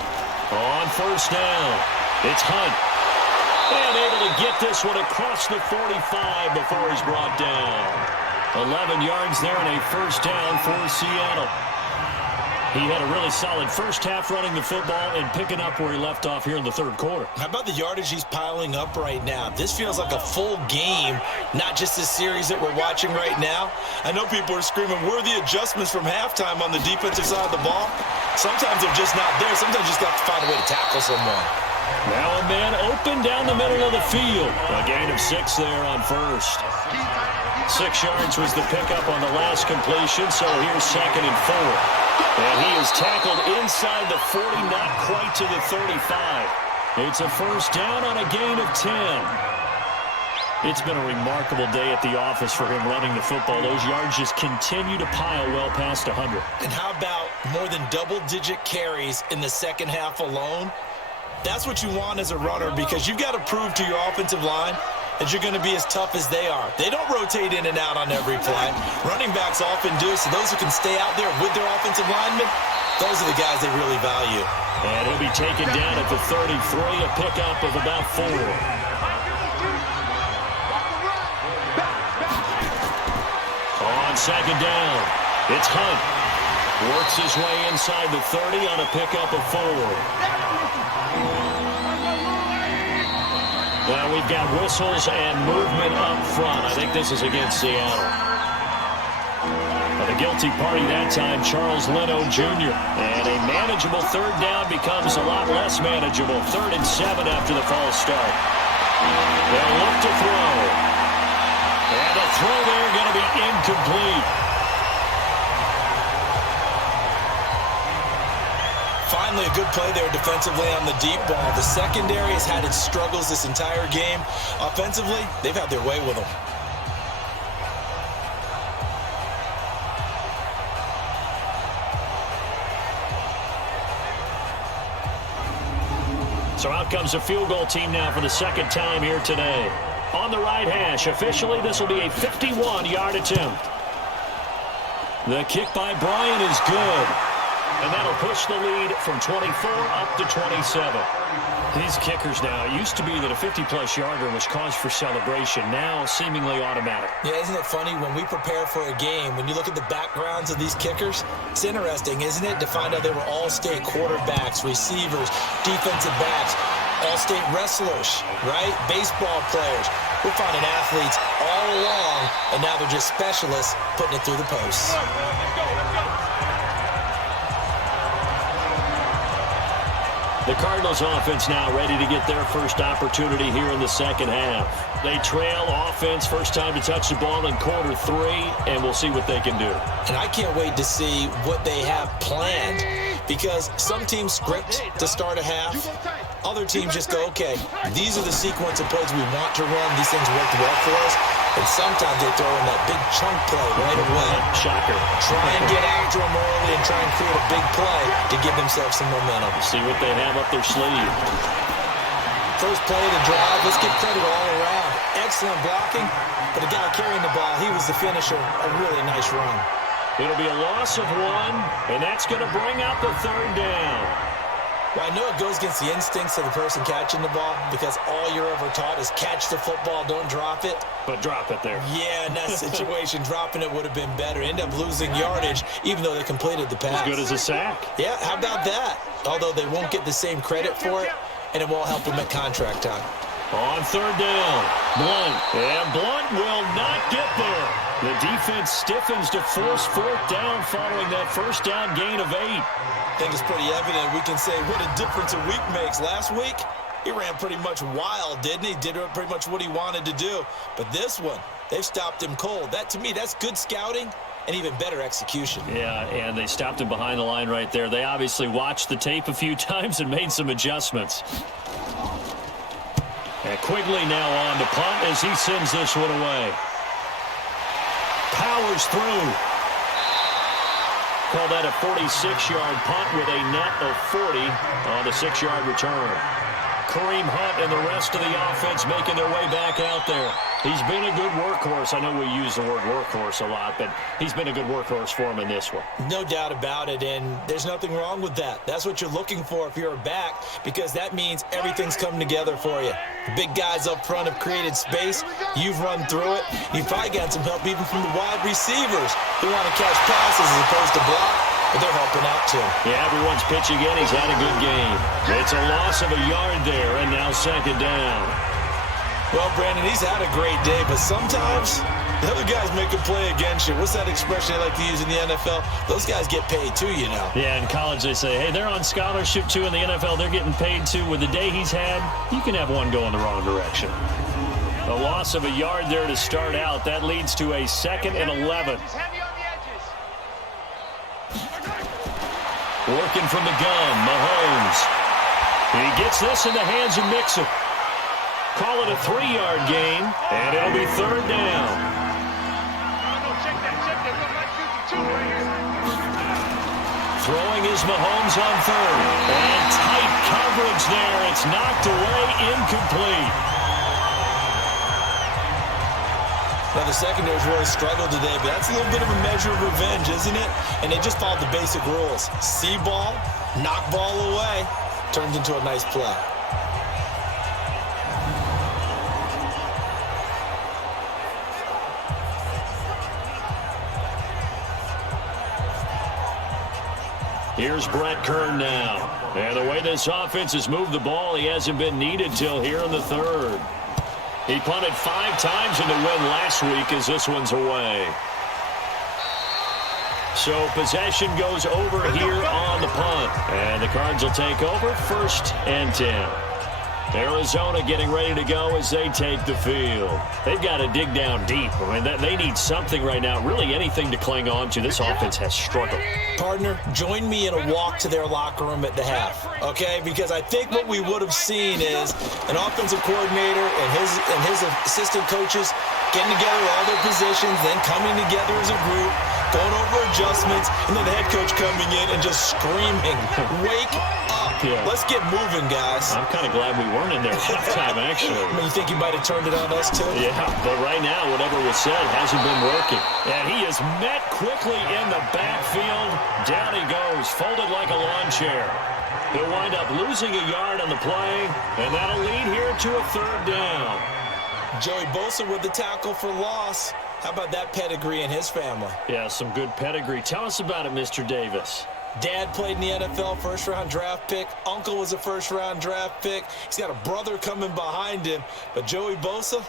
On first down, it's Hunt. And able to get this one across the 45 before he's brought down. 11 yards there and a first down for Seattle. He had a really solid first half running the football and picking up where he left off here in the third quarter. How about the yardage he's piling up right now? This feels like a full game, not just a series that we're watching right now. I know people are screaming, where are the adjustments from halftime on the defensive side of the ball? Sometimes they're just not there. Sometimes you just got to find a way to tackle someone. Now a man open down the middle of the field. A gain of 6 there on first. 6 yards was the pickup on the last completion, so here's second and 4. And he is tackled inside the 40, not quite to the 35. It's a first down on a gain of 10. It's been a remarkable day at the office for him running the football. Those yards just continue to pile well past 100. And how about more than double-digit carries in the second half alone? That's what you want as a runner, because you've got to prove to your offensive line is you're going to be as tough as they are. They don't rotate in and out on every play. Running backs often do, so those who can stay out there with their offensive linemen, those are the guys they really value. And he'll be taken down at the 33, a pickup of about 4. On second down, it's Hunt. Works his way inside the 30 on a pickup of 4. Well, we've got whistles and movement up front. I think this is against Seattle. The guilty party that time, Charles Leno Jr. And a manageable third down becomes a lot less manageable. 3rd and 7 after the false start. They'll look to throw. And the throw there going to be incomplete. Finally, a good play there defensively on the deep ball. The secondary has had its struggles this entire game. Offensively, they've had their way with them. So out comes a field goal team now for the second time here today. On the right hash, officially this will be a 51-yard attempt. The kick by Bryant is good. And that'll push the lead from 24 up to 27. These kickers now, it used to be that a 50-plus yarder was cause for celebration. Now seemingly automatic. Yeah, isn't it funny when we prepare for a game, when you look at the backgrounds of these kickers, it's interesting, isn't it, to find out they were all-state quarterbacks, receivers, defensive backs, all-state wrestlers, right? Baseball players. We're finding athletes all along, and now they're just specialists putting it through the posts. The Cardinals offense now ready to get their first opportunity here in the second half. They trail offense, first time to touch the ball in quarter 3, and we'll see what they can do. And I can't wait to see what they have planned, because some teams script to start a half. Other teams just go, okay, these are the sequence of plays we want to run. These things worked well for us. And sometimes they throw in that big chunk play right away. Shocker. Try and get after them early and try and create a big play to give themselves some momentum. See what they have up their sleeve. First play of the drive, let's give credit all around. Excellent blocking, but the guy carrying the ball, he was the finisher. A really nice run. It'll be a loss of 1, and that's going to bring up the 3rd down. Well, I know it goes against the instincts of the person catching the ball, because all you're ever taught is catch the football, don't drop it. But drop it there. Yeah, in that situation, dropping it would have been better. End up losing yardage, even though they completed the pass. As good as a sack. Yeah, how about that? Although they won't get the same credit for it, and it won't help them at contract time. On 3rd down, Blunt. And Blunt will not get there. The defense stiffens to force 4th down following that first down gain of 8. I think it's pretty evident. We can say what a difference a week makes. Last week, he ran pretty much wild, didn't he? Did pretty much what he wanted to do. But this one, they've stopped him cold. That, to me, that's good scouting and even better execution. Yeah, and they stopped him behind the line right there. They obviously watched the tape a few times and made some adjustments. And Quigley now on to punt as he sends this one away. Powers through. Call that a 46-yard punt with a net of 40 on the 6-yard return. Kareem Hunt and the rest of the offense making their way back out there. He's been a good workhorse. I know we use the word workhorse a lot, but he's been a good workhorse for him in this one. No doubt about it, and there's nothing wrong with that. That's what you're looking for if you're a back, because that means everything's coming together for you. The big guys up front have created space. You've run through it. You've probably got some help even from the wide receivers who want to catch passes as opposed to block. But they're helping out, too. Yeah, everyone's pitching in. He's had a good game. It's a loss of a yard there, and now 2nd down. Well, Brandon, he's had a great day, but sometimes the other guys make a play against you. What's that expression they like to use in the NFL? Those guys get paid, too, you know. Yeah, in college they say, hey, they're on scholarship, too. In the NFL, they're getting paid, too. With the day he's had, you can have one go in the wrong direction. A loss of a yard there to start out. That leads to a 2nd and 11. Working from the gun, Mahomes. He gets this in the hands of Mixon. Call it a 3-yard gain, and it'll be 3rd down. Throwing is Mahomes on 3rd. And tight coverage there. It's knocked away, incomplete. Now, the secondary's really struggled today, but that's a little bit of a measure of revenge, isn't it? And they just followed the basic rules. See ball, knock ball away, turns into a nice play. Here's Brett Kern now. And the way this offense has moved the ball, he hasn't been needed till here in the third. He punted 5 times in the win last week as this one's away. So possession goes over here on the punt. And the Cards will take over 1st and 10. Arizona getting ready to go as they take the field. They've got to dig down deep. I mean, they need something right now, really anything to cling on to. This offense has struggled. Partner, join me in a walk to their locker room at the half, okay? Because I think what we would have seen is an offensive coordinator and his assistant coaches getting together all their positions, then coming together as a group, going over adjustments, and then the head coach coming in and just screaming, wake up. Yeah. Let's get moving, guys. I'm kind of glad we weren't in there at halftime, actually. I mean, you think he might have turned it on us, too? Yeah, but right now, whatever was said hasn't been working. And he is met quickly in the backfield. Down he goes, folded like a lawn chair. He'll wind up losing a yard on the play, and that'll lead here to a 3rd down. Joey Bosa with the tackle for loss. How about that pedigree in his family? Yeah, some good pedigree. Tell us about it, Mr. Davis. Dad played in the NFL, first-round draft pick. Uncle was a first-round draft pick. He's got a brother coming behind him. But Joey Bosa,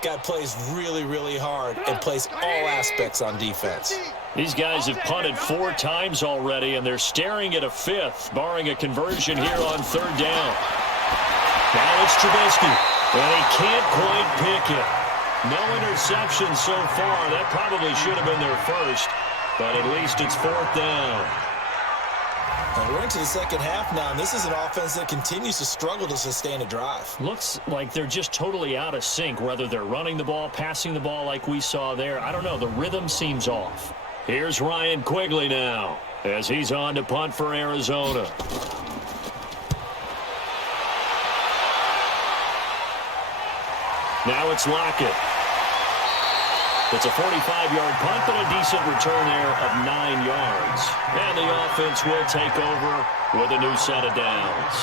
guy plays really, really hard and plays all aspects on defense. These guys have punted 4 times already, and they're staring at a 5th, barring a conversion here on 3rd down. Now it's Trubisky, and he can't quite pick it. No interceptions so far. That probably should have been their first, but at least it's 4th down. And we're into the second half now, and this is an offense that continues to struggle to sustain a drive. Looks like they're just totally out of sync, whether they're running the ball, passing the ball like we saw there. I don't know. The rhythm seems off. Here's Ryan Quigley now as he's on to punt for Arizona. Now it's Lockett. It's a 45-yard punt, but a decent return there of 9 yards. And the offense will take over with a new set of downs.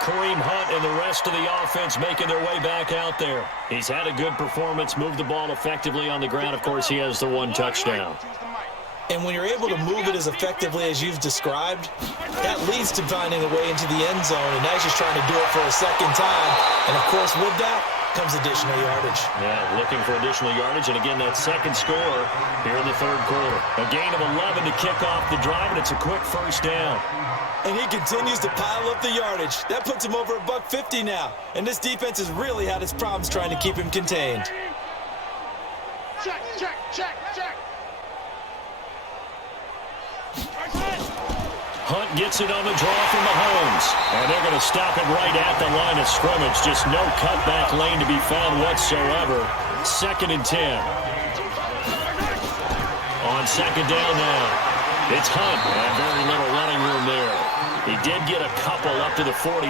Kareem Hunt and the rest of the offense making their way back out there. He's had a good performance, moved the ball effectively on the ground. Of course, he has the 1 touchdown. And when you're able to move it as effectively as you've described, that leads to finding a way into the end zone, and now he's just trying to do it for a second time. And, of course, with that comes additional yardage. Yeah, looking for additional yardage, and again, that second score here in the 3rd quarter. A gain of 11 to kick off the drive, and it's a quick 1st down. And he continues to pile up the yardage. That puts him over $150 now. And this defense has really had its problems trying to keep him contained. Check, check, check, check. Hunt gets it on the draw from Mahomes. And they're going to stop it right at the line of scrimmage. Just no cutback lane to be found whatsoever. 2nd and 10. On 2nd down now. It's Hunt. And very little running room there. He did get a couple up to the 49.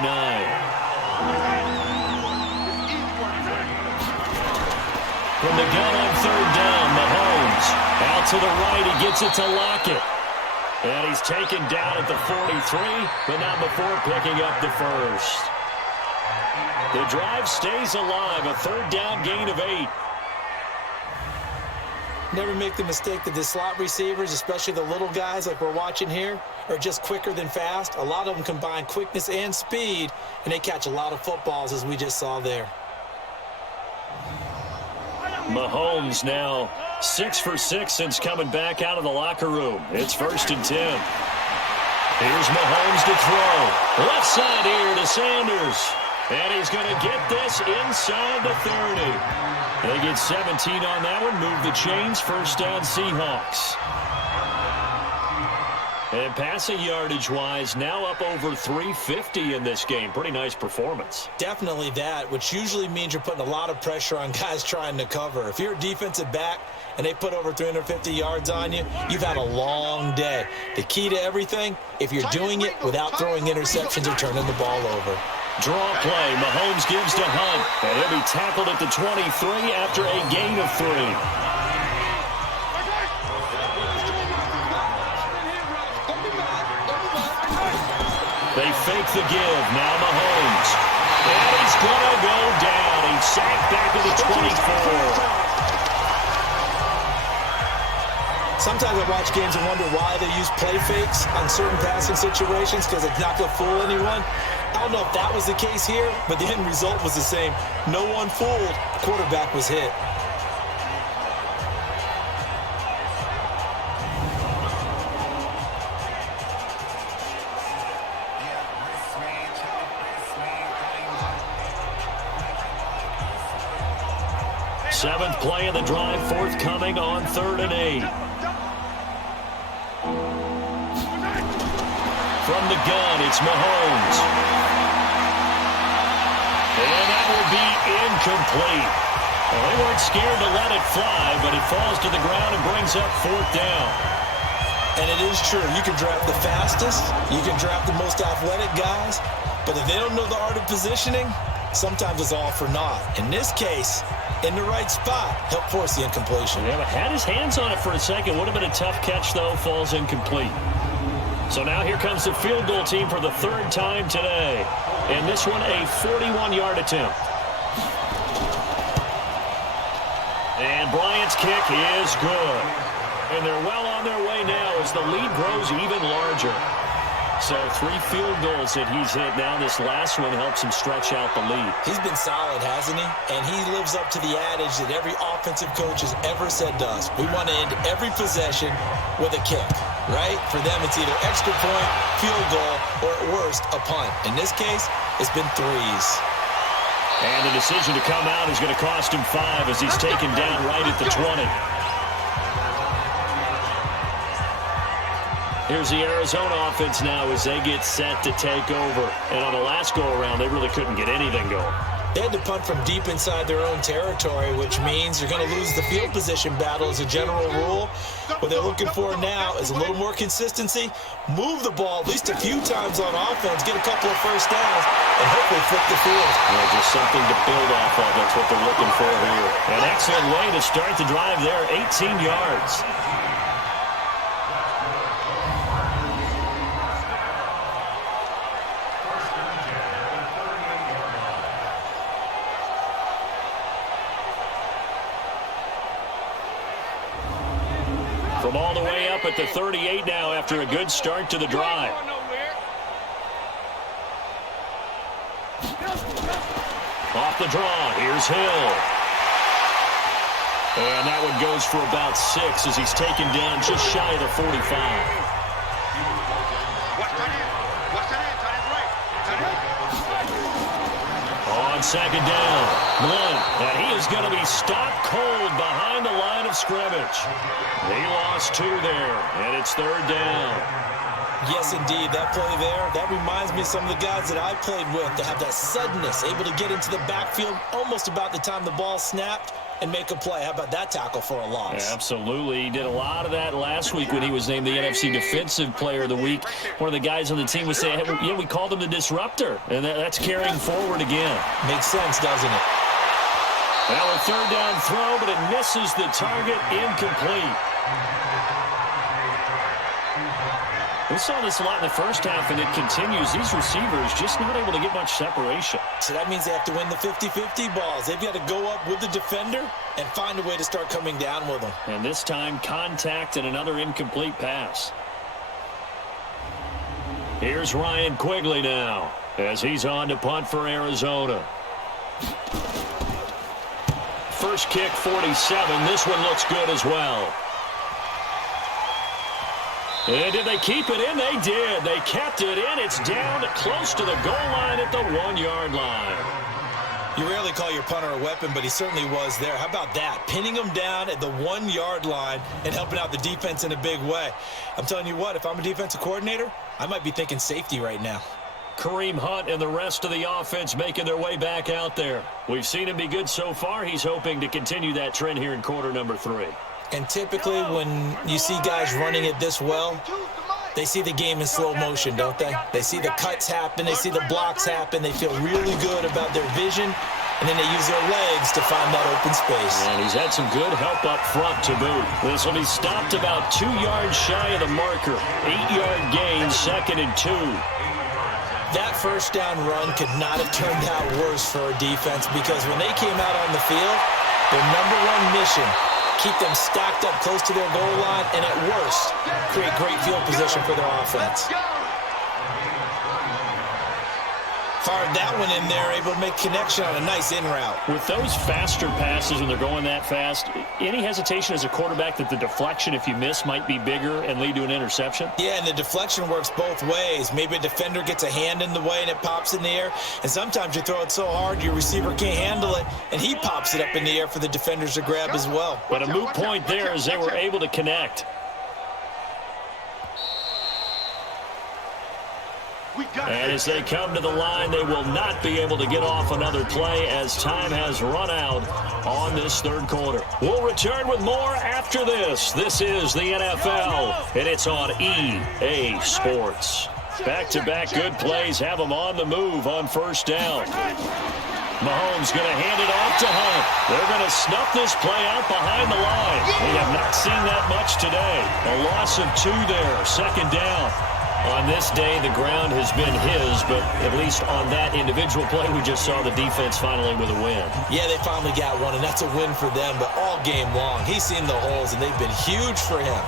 From the gun on 3rd down, Mahomes. Out to the right, he gets it to Lockett. And he's taken down at the 43, but not before picking up the 1st. The drive stays alive, a 3rd down gain of 8. Never make the mistake that the slot receivers, especially the little guys like we're watching here, are just quicker than fast. A lot of them combine quickness and speed, and they catch a lot of footballs, as we just saw there. Mahomes now 6 for 6 since coming back out of the locker room. It's 1st and 10. Here's Mahomes to throw. Left side here to Sanders. And he's going to get this inside the 30. They get 17 on that one. Move the chains. 1st down Seahawks. And passing yardage-wise, now up over 350 in this game. Pretty nice performance. Definitely that, which usually means you're putting a lot of pressure on guys trying to cover. If you're a defensive back and they put over 350 yards on you, you've had a long day. The key to everything, if you're doing it without throwing interceptions or turning the ball over. Draw play. Mahomes gives to Hunt. And he'll be tackled at the 23 after a gain of 3. They fake the give. Now Mahomes. And he's going to go down. He's sacked back to the 24. Sometimes I watch games and wonder why they use play fakes on certain passing situations because it's not going to fool anyone. I don't know if that was the case here, but the end result was the same. No one fooled. The quarterback was hit. Seventh play of the drive, forthcoming on 3rd and 8. From the gun, it's Mahomes. And that will be incomplete. Well, they weren't scared to let it fly, but it falls to the ground and brings up 4th down. And it is true. You can draft the fastest. You can draft the most athletic guys. But if they don't know the art of positioning, sometimes it's all for naught. In this case, in the right spot, help force the incompletion. Yeah, but had his hands on it for a second. Would have been a tough catch, though. Falls incomplete. So now here comes the field goal team for the 3rd time today. And this one, a 41-yard attempt. And Bryant's kick is good. And they're well on their way now as the lead grows even larger. So 3 field goals that he's hit now. This last one helps him stretch out the lead. He's been solid, hasn't he? And he lives up to the adage that every offensive coach has ever said to us. We want to end every possession with a kick, right? For them, it's either extra point, field goal, or at worst, a punt. In this case, it's been 3s. And the decision to come out is going to cost him 5 as he's taken down right at the 20. Here's the Arizona offense now as they get set to take over. And on the last go-around, they really couldn't get anything going. They had to punt from deep inside their own territory, which means they're going to lose the field position battle as a general rule. What they're looking for now is a little more consistency, move the ball at least a few times on offense, get a couple of first downs, and hopefully flip the field. Yeah, just something to build off of. That's what they're looking for here. An excellent way to start the drive there, 18 yards. From all the way up at the 38 now after a good start to the drive. Off the draw, here's Hill. And that one goes for about 6 as he's taken down just shy of the 45. On 2nd down, Blunt, and he is going to be stopped cold behind the line of scrimmage. He lost 2 there, and it's 3rd down. Yes, indeed. That play there, that reminds me of some of the guys that I played with to have that suddenness, able to get into the backfield almost about the time the ball snapped and make a play. How about that tackle for a loss? Yeah, absolutely. He did a lot of that last week when he was named the NFC Defensive Player of the Week. One of the guys on the team was saying, hey, yeah, we called him the disruptor, and that's carrying forward again. Makes sense, doesn't it? Well, a 3rd down throw, but it misses the target, incomplete. We saw this a lot in the first half, and it continues. These receivers just not able to get much separation. So that means they have to win the 50-50 balls. They've got to go up with the defender and find a way to start coming down with them. And this time, contact and another incomplete pass. Here's Ryan Quigley now as he's on to punt for Arizona. First kick, 47. This one looks good as well. And did they keep it in? They did. They kept it in. It's down close to the goal line at the 1-yard line. You rarely call your punter a weapon, but he certainly was there. How about that? Pinning him down at the 1-yard line and helping out the defense in a big way. I'm telling you what, if I'm a defensive coordinator, I might be thinking safety right now. Kareem Hunt and the rest of the offense making their way back out there. We've seen him be good so far. He's hoping to continue that trend here in quarter number 3. And typically when you see guys running it this well, They see the game in slow motion, don't they? They see the cuts happen. They see the blocks happen. They feel really good about their vision, and then they use their legs to find that open space. And he's had some good help up front to boot. This will be stopped about 2 yards shy of the marker. 8-yard gain, 2nd and 2. That first down run could not have turned out worse for our defense, because when they came out on the field, their number one mission, keep them stacked up close to their goal line, and at worst, create great field position for their offense. Fired that one in there, able to make connection on a nice in route. With those faster passes when they're going that fast, any hesitation as a quarterback that the deflection, if you miss, might be bigger and lead to an interception? Yeah, and the deflection works both ways. Maybe a defender gets a hand in the way and it pops in the air, and sometimes you throw it so hard your receiver can't handle it, and he pops it up in the air for the defenders to grab as well. But a moot point there as they were able to connect. And as they come to the line, they will not be able to get off another play as time has run out on this third quarter. We'll return with more after this. This is the NFL, and it's on EA Sports. Back-to-back good plays have them on the move on first down. Mahomes going to hand it off to Hunt. They're going to snuff this play out behind the line. We have not seen that much today. A loss of 2 there, 2nd down. On this day, the ground has been his, but at least on that individual play, we just saw the defense finally with a win. Yeah, they finally got one, and that's a win for them, but all game long, he's seen the holes, and they've been huge for him.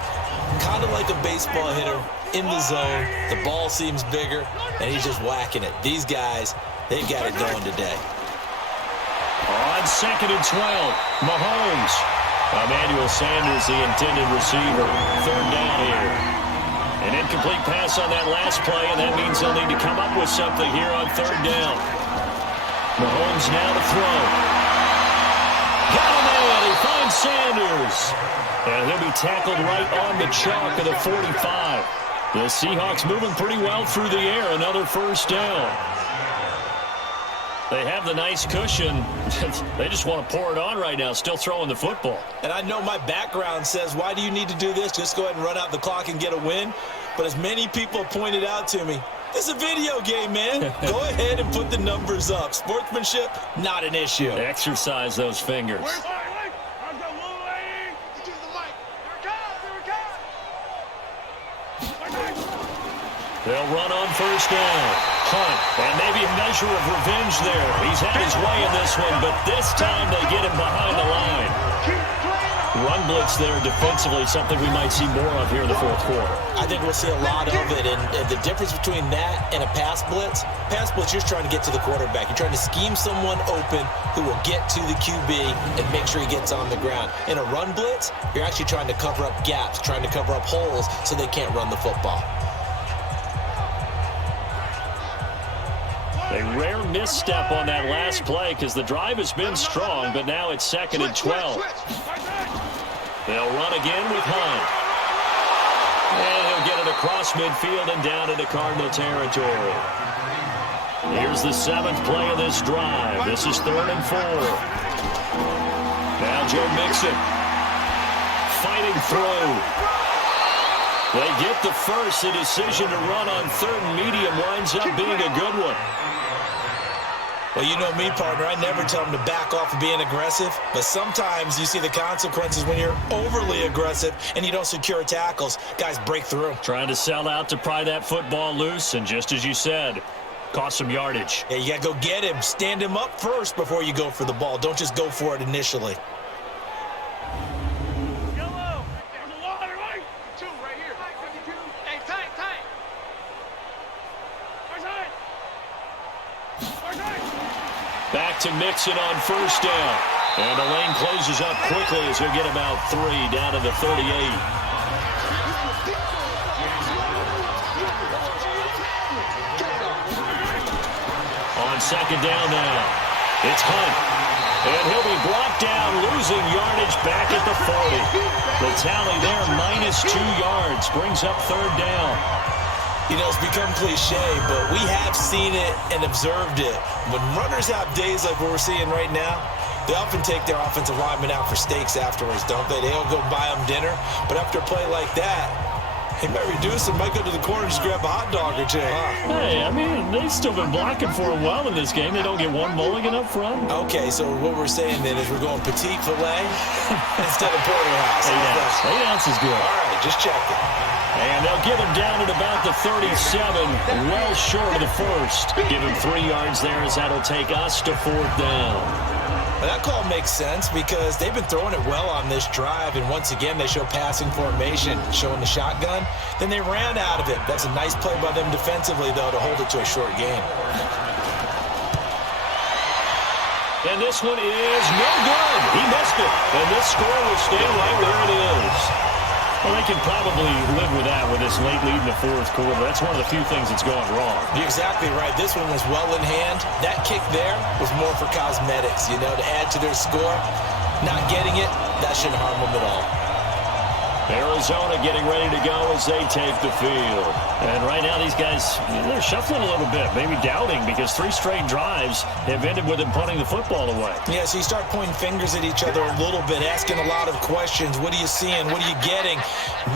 Kind of like a baseball hitter in the zone. The ball seems bigger, and he's just whacking it. These guys, they've got it going today. On 2nd and 12, Mahomes. Emmanuel Sanders, the intended receiver. 3rd down here. An incomplete pass on that last play, and that means they'll need to come up with something here on 3rd down. Mahomes now to throw. Got him in. He finds Sanders. And he'll be tackled right on the chalk of the 45. The Seahawks moving pretty well through the air. Another first down. They have the nice cushion. They just want to pour it on right now, still throwing the football. And I know my background says, why do you need to do this? Just go ahead and run out the clock and get a win. But as many people pointed out to me, this is a video game, man. Go ahead and put the numbers up. Sportsmanship, not an issue. Exercise those fingers. They'll run on first down. Hunt, and maybe a measure of revenge there. He's had his way in this one, but this time they get him behind the line. Run blitz there defensively, something we might see more of here in the 4th quarter. I think we'll see a lot of it, and the difference between that and a pass blitz, you're trying to get to the quarterback. You're trying to scheme someone open who will get to the QB and make sure he gets on the ground. In a run blitz, you're actually trying to cover up gaps, trying to cover up holes so they can't run the football. A rare misstep on that last play because the drive has been strong, but now it's 2nd and 12. They'll run again with Hunt. And he'll get it across midfield and down into Cardinal territory. Here's the 7th play of this drive. This is 3rd and 4. Now Joe Mixon. Fighting through. They get the first. The decision to run on 3rd and medium winds up being a good one. Well, you know me, partner. I never tell them to back off of being aggressive, but sometimes you see the consequences when you're overly aggressive and you don't secure tackles. Guys break through. Trying to sell out to pry that football loose, and just as you said, cost some yardage. Yeah, you got to go get him. Stand him up first before you go for the ball. Don't just go for it initially. Back to Mixon on first down. And the lane closes up quickly as he'll get about 3 down to the 38. On 2nd down now, it's Hunt. And he'll be brought down, losing yardage back at the 40. The tally there, -2 yards, brings up 3rd down. You know, it's become cliche, but we have seen it and observed it. When runners have days like what we're seeing right now, they often take their offensive linemen out for steaks afterwards, don't they? They'll go buy them dinner. But after a play like that, He might reduce him, might go to the corner and just grab a hot dog or two. Hey, I mean, they've still been blocking for him well in this game. They don't get one mulligan up front. Okay, so what we're saying then is we're going petite filet instead of porterhouse. 8 ounces is good. All right, just checking. And they'll give him down at about the 37, well short of the first. Give him 3 yards there as that'll take us to 4th down. Well, that call makes sense because they've been throwing it well on this drive, and once again they show passing formation, showing the shotgun. Then they ran out of it. That's a nice play by them defensively, though, to hold it to a short game. And this one is no good. He missed it. And this score will stay right where it is. Well, they can probably live with that with this late lead in the 4th quarter. That's one of the few things that's gone wrong. You're exactly right. This one was well in hand. That kick there was more for cosmetics, to add to their score. Not getting it, that shouldn't harm them at all. Arizona getting ready to go as they take the field. And right now these guys, they're shuffling a little bit, maybe doubting because 3 straight drives have ended with them punting the football away. Yeah, so you start pointing fingers at each other a little bit, asking a lot of questions. What are you seeing? What are you getting?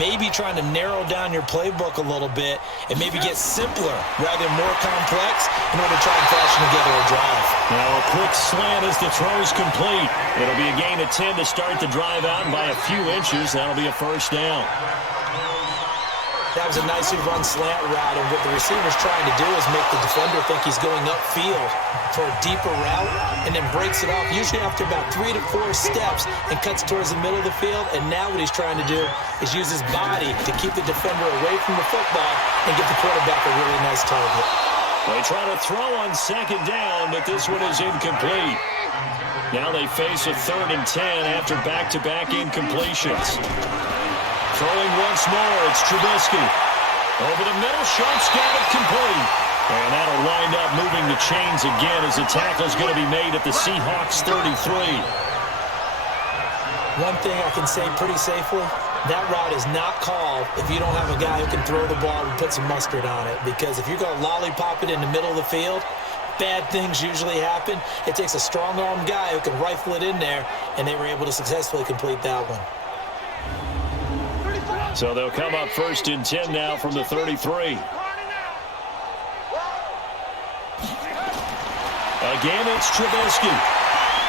Maybe trying to narrow down your playbook a little bit and maybe get simpler rather than more complex in order to try and fashion together a drive. Now a quick slant as the throw's complete. It'll be a gain of 10 to start the drive out, and by a few inches, that'll be a first down. That was a nicely run slant route, and what the receiver's trying to do is make the defender think he's going upfield for a deeper route and then breaks it off, usually after about 3 to 4 steps, and cuts towards the middle of the field. And now what he's trying to do is use his body to keep the defender away from the football and give the quarterback a really nice target. They try to throw on 2nd down, but this one is incomplete. Now they face a 3rd and 10 after back-to-back incompletions. Throwing once more, it's Trubisky. Over the middle, Sharp's got it complete. And that'll wind up moving the chains again as the tackle's going to be made at the Seahawks 33. One thing I can say pretty safely, that route is not called if you don't have a guy who can throw the ball and put some mustard on it. Because if you're going to lollipop it in the middle of the field, bad things usually happen. It takes a strong-armed guy who can rifle it in there, and they were able to successfully complete that one. So they'll come up 1st and 10 now from the 33. Again, it's Trubisky.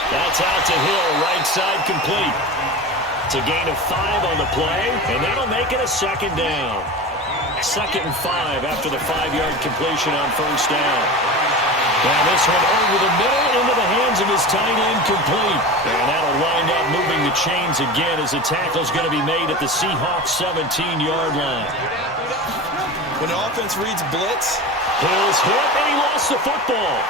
That's out to Hill, right side complete. It's a gain of 5 on the play, and that'll make it a 2nd down. 2nd and 5 after the 5-yard completion on 1st down. Now this one over the middle into the hands of his tight end complete. And that'll wind up moving the chains again as the tackle's going to be made at the Seahawks 17-yard line. When the offense reads blitz, Hill's hit, and he lost the football.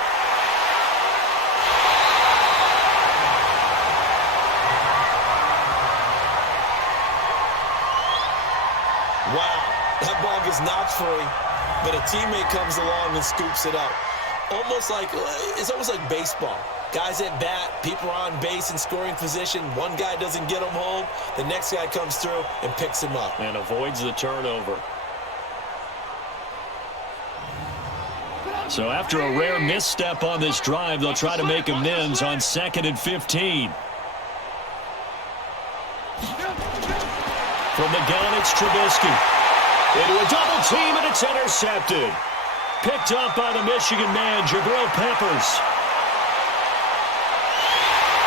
wow, that ball gets knocked free, but a teammate comes along and scoops it up. It's almost like baseball. Guys at bat, people are on base in scoring position. One guy doesn't get him home. The next guy comes through and picks him up. And avoids the turnover. So after a rare misstep on this drive, they'll try to make amends on 2nd and 15. From the gun, it's Trubisky. Into a double team, and it's intercepted. Picked up by the Michigan man, Jabril Peppers.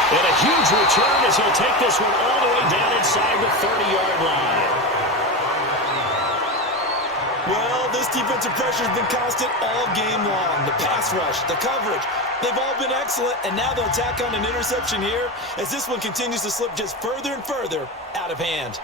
And a huge return as he'll take this one all the way down inside the 30-yard line. Well, this defensive pressure has been constant all game long. The pass rush, the coverage, they've all been excellent, and now they'll tack on an interception here as this one continues to slip just further and further out of hand.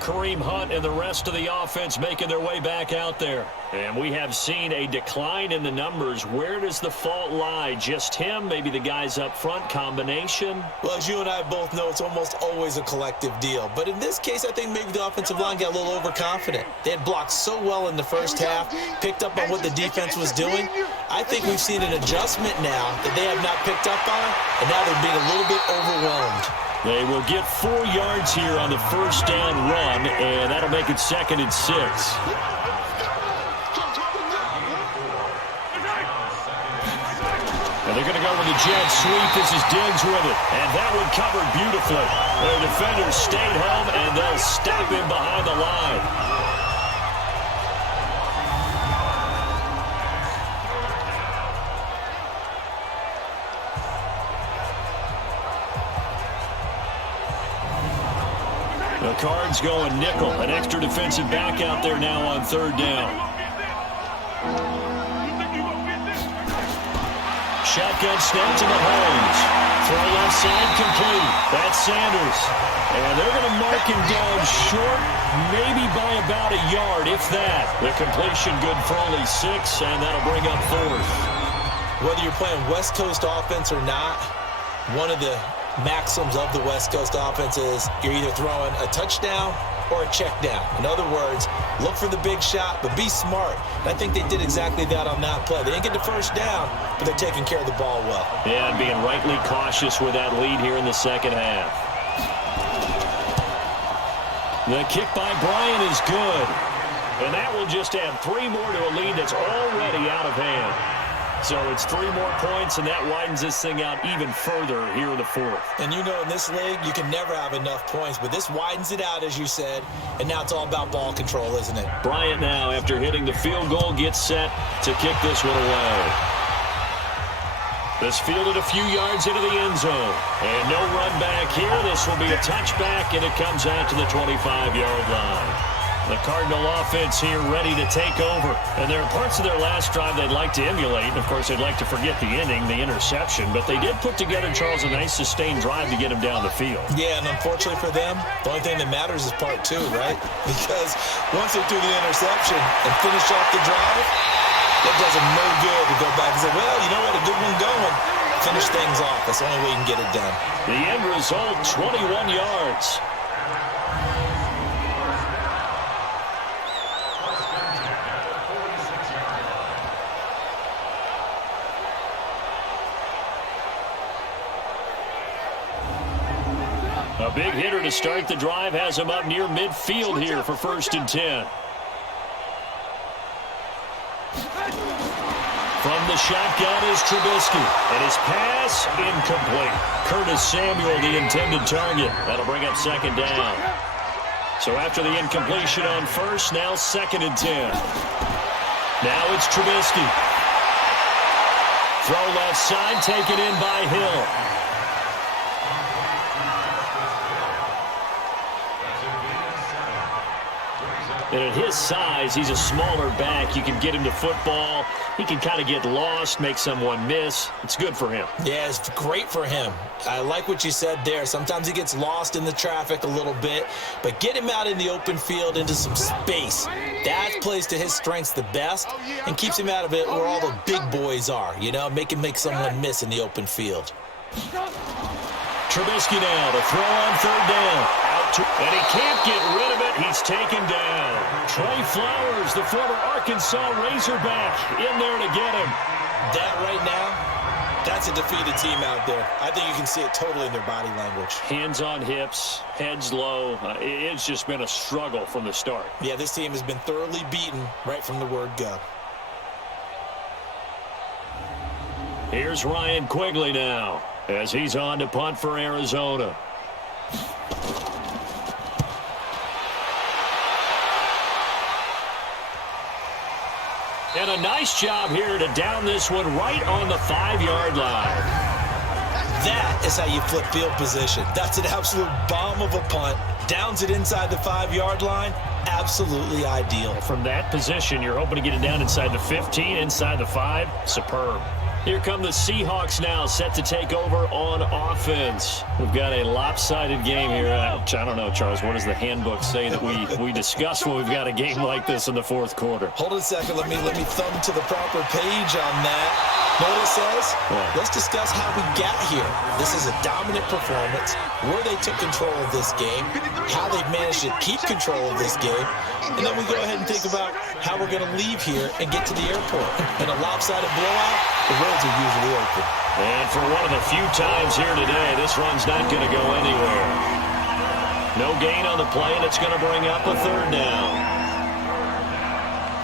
Kareem Hunt and the rest of the offense making their way back out there. And we have seen a decline in the numbers. Where does the fault lie? Just him? Maybe the guys up front? Combination? Well, as you and I both know, it's almost always a collective deal. But in this case, I think maybe the offensive line got a little overconfident. They had blocked so well in the first half, picked up on what the defense was doing. I think we've seen an adjustment now that they have not picked up on, and now they're being a little bit overwhelmed. They will get 4 yards here on the first down run, and that'll make it 2nd and 6. And they're going to go with the jet sweep. This is Diggs with it. And that one covered beautifully. Their defenders stayed home, and they'll stop him behind the line. The Cards going nickel. An extra defensive back out there now on 3rd down. Shotgun snap to Mahomes. Throw left side complete. That's Sanders. And they're going to mark him down short, maybe by about a yard, if that. The completion good for only 6, and that'll bring up 4th. Whether you're playing West Coast offense or not, one of the maxims of the West Coast offense is you're either throwing a touchdown or a check down. In other words, look for the big shot, but be smart. And I think they did exactly that on that play. They didn't get the first down, but they're taking care of the ball well. Yeah, and being rightly cautious with that lead here in the second half. The kick by Bryant is good. And that will just add 3 more to a lead that's already out of hand. So it's 3 more points, and that widens this thing out even further here in the 4th. And you know, in this league, you can never have enough points, but this widens it out, as you said, and now it's all about ball control, isn't it? Bryant now, after hitting the field goal, gets set to kick this one away. This fielded a few yards into the end zone. And no run back here. This will be a touchback, and it comes out to the 25-yard line. The Cardinal offense here ready to take over. And there are parts of their last drive they'd like to emulate. And, of course, they'd like to forget the inning, the interception. But they did put together, Charles, a nice sustained drive to get him down the field. Yeah, and unfortunately for them, the only thing that matters is part 2, right? Because once they do the interception and finish off the drive, that does them no good to go back and say, well, you know what, a good one going. Finish things off. That's the only way you can get it done. The end result, 21 yards. A big hitter to start the drive has him up near midfield here for 1st and 10. From the shotgun is Trubisky, and his pass incomplete. Curtis Samuel, the intended target. That'll bring up 2nd down. So after the incompletion on 1st, now 2nd and 10. Now it's Trubisky. Throw left side, taken in by Hill. And at his size, he's a smaller back. You can get him to football. He can kind of get lost, make someone miss. It's good for him. Yeah, it's great for him. I like what you said there. Sometimes he gets lost in the traffic a little bit, but get him out in the open field into some space. That plays to his strengths the best and keeps him out of it where all the big boys are, you know, make him make someone miss in the open field. Trubisky now to throw on 3rd down. And he can't get rid of it. He's taken down. Trey Flowers, the former Arkansas Razorback, in there to get him. That right now, that's a defeated team out there. I think you can see it totally in their body language. Hands on hips, heads low. It's just been a struggle from the start. Yeah, this team has been thoroughly beaten right from the word go. Here's Ryan Quigley now as he's on to punt for Arizona. And a nice job here to down this one right on the 5-yard line. That is how you flip field position. That's an absolute bomb of a punt. Downs it inside the 5-yard line. Absolutely ideal. From that position, you're hoping to get it down inside the 15, inside the 5. Superb. Here come the Seahawks now, set to take over on offense. We've got a lopsided game here. I don't know, Charles, what does the handbook say that we discuss when we've got a game like this in the 4th quarter? Hold it a second. Let me thumb to the proper page on that. Know what it says? Yeah. Let's discuss how we got here. This is a dominant performance, where they took control of this game, how they've managed to keep control of this game, and then we go ahead and think about how we're going to leave here and get to the airport. In a lopsided blowout, the roads are usually open. And for one of the few times here today, this run's not going to go anywhere. No gain on the play, and it's going to bring up a third down.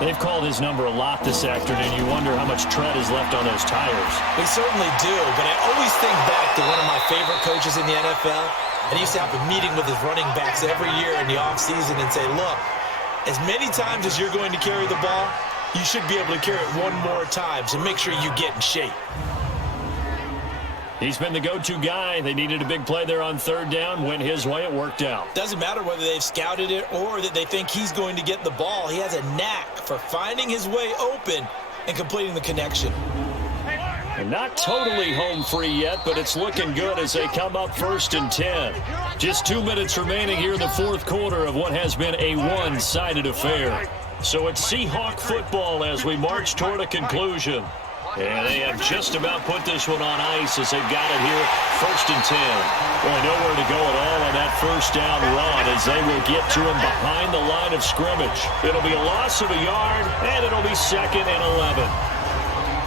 They've called his number a lot this afternoon. You wonder how much tread is left on those tires. We certainly do, but I always think back to one of my favorite coaches in the NFL. And he used to have a meeting with his running backs every year in the offseason and say, look, as many times as you're going to carry the ball, you should be able to carry it one more time, so make sure you get in shape. He's been the go-to guy. They needed a big play there on third down. Went his way. It worked out. Doesn't matter whether they've scouted it or that they think he's going to get the ball. He has a knack for finding his way open and completing the connection. And not totally home free yet, but it's looking good as they come up 1st and 10. Just 2 minutes remaining here in the fourth quarter of what has been a one-sided affair. So it's Seahawk football as we march toward a conclusion. And they have just about put this one on ice as they've got it here, 1st and 10. Well, nowhere to go at all on that first down run as they will get to him behind the line of scrimmage. It'll be a loss of a yard, and it'll be 2nd and 11.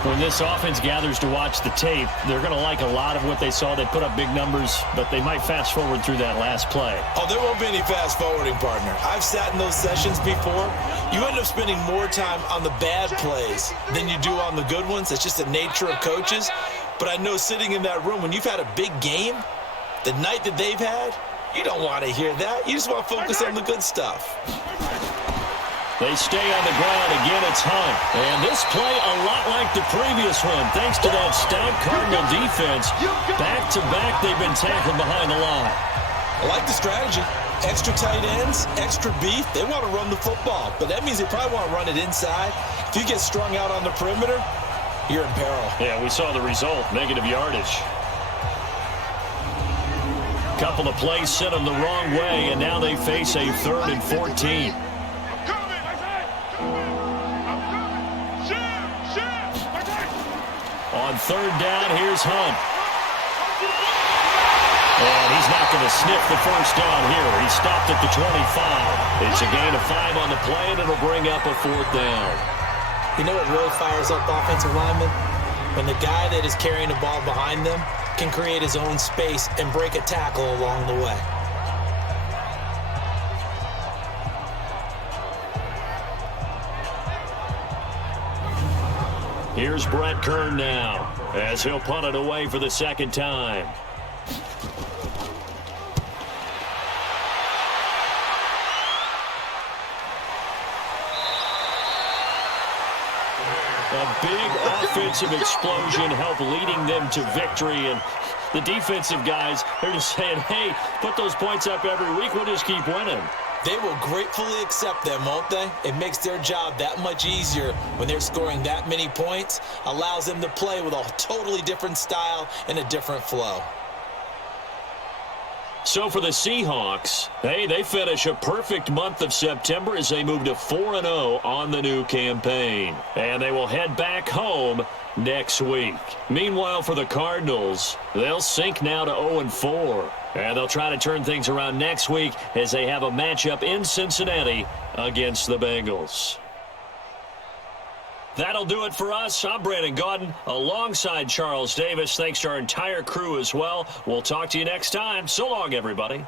When this offense gathers to watch the tape, they're going to like a lot of what they saw. They put up big numbers, but they might fast forward through that last play. Oh, there won't be any fast forwarding, partner. I've sat in those sessions before. You end up spending more time on the bad plays than you do on the good ones. It's just the nature of coaches. But I know sitting in that room, when you've had a big game, the night that they've had, you don't want to hear that. You just want to focus on the good stuff. They stay on the ground. Again, it's Hunt. And this play a lot like the previous one, thanks to that stout Cardinal defense. Back-to-back, they've been tackled behind the line. I like the strategy. Extra tight ends, extra beef. They want to run the football, but that means they probably want to run it inside. If you get strung out on the perimeter, you're in peril. Yeah, we saw the result, negative yardage. Couple of plays sent them the wrong way, and now they face a 3rd and 14. On third down, here's Hunt. And he's not going to sniff the first down here. He stopped at the 25. It's a gain of 5 on the play, and it'll bring up a 4th down. You know what really fires up offensive linemen? When the guy that is carrying the ball behind them can create his own space and break a tackle along the way. Here's Brett Kern now as he'll punt it away for the 2nd time. A big offensive explosion helped leading them to victory, and the defensive guys, they're just saying, hey, put those points up every week, we'll just keep winning. They will gratefully accept them, won't they? It makes their job that much easier when they're scoring that many points. Allows them to play with a totally different style and a different flow. So for the Seahawks, hey, they finish a perfect month of September as they move to 4-0 on the new campaign. And they will head back home next week. Meanwhile, for the Cardinals, they'll sink now to 0-4. And they'll try to turn things around next week as they have a matchup in Cincinnati against the Bengals. That'll do it for us. I'm Brandon Gaudin alongside Charles Davis. Thanks to our entire crew as well. We'll talk to you next time. So long, everybody.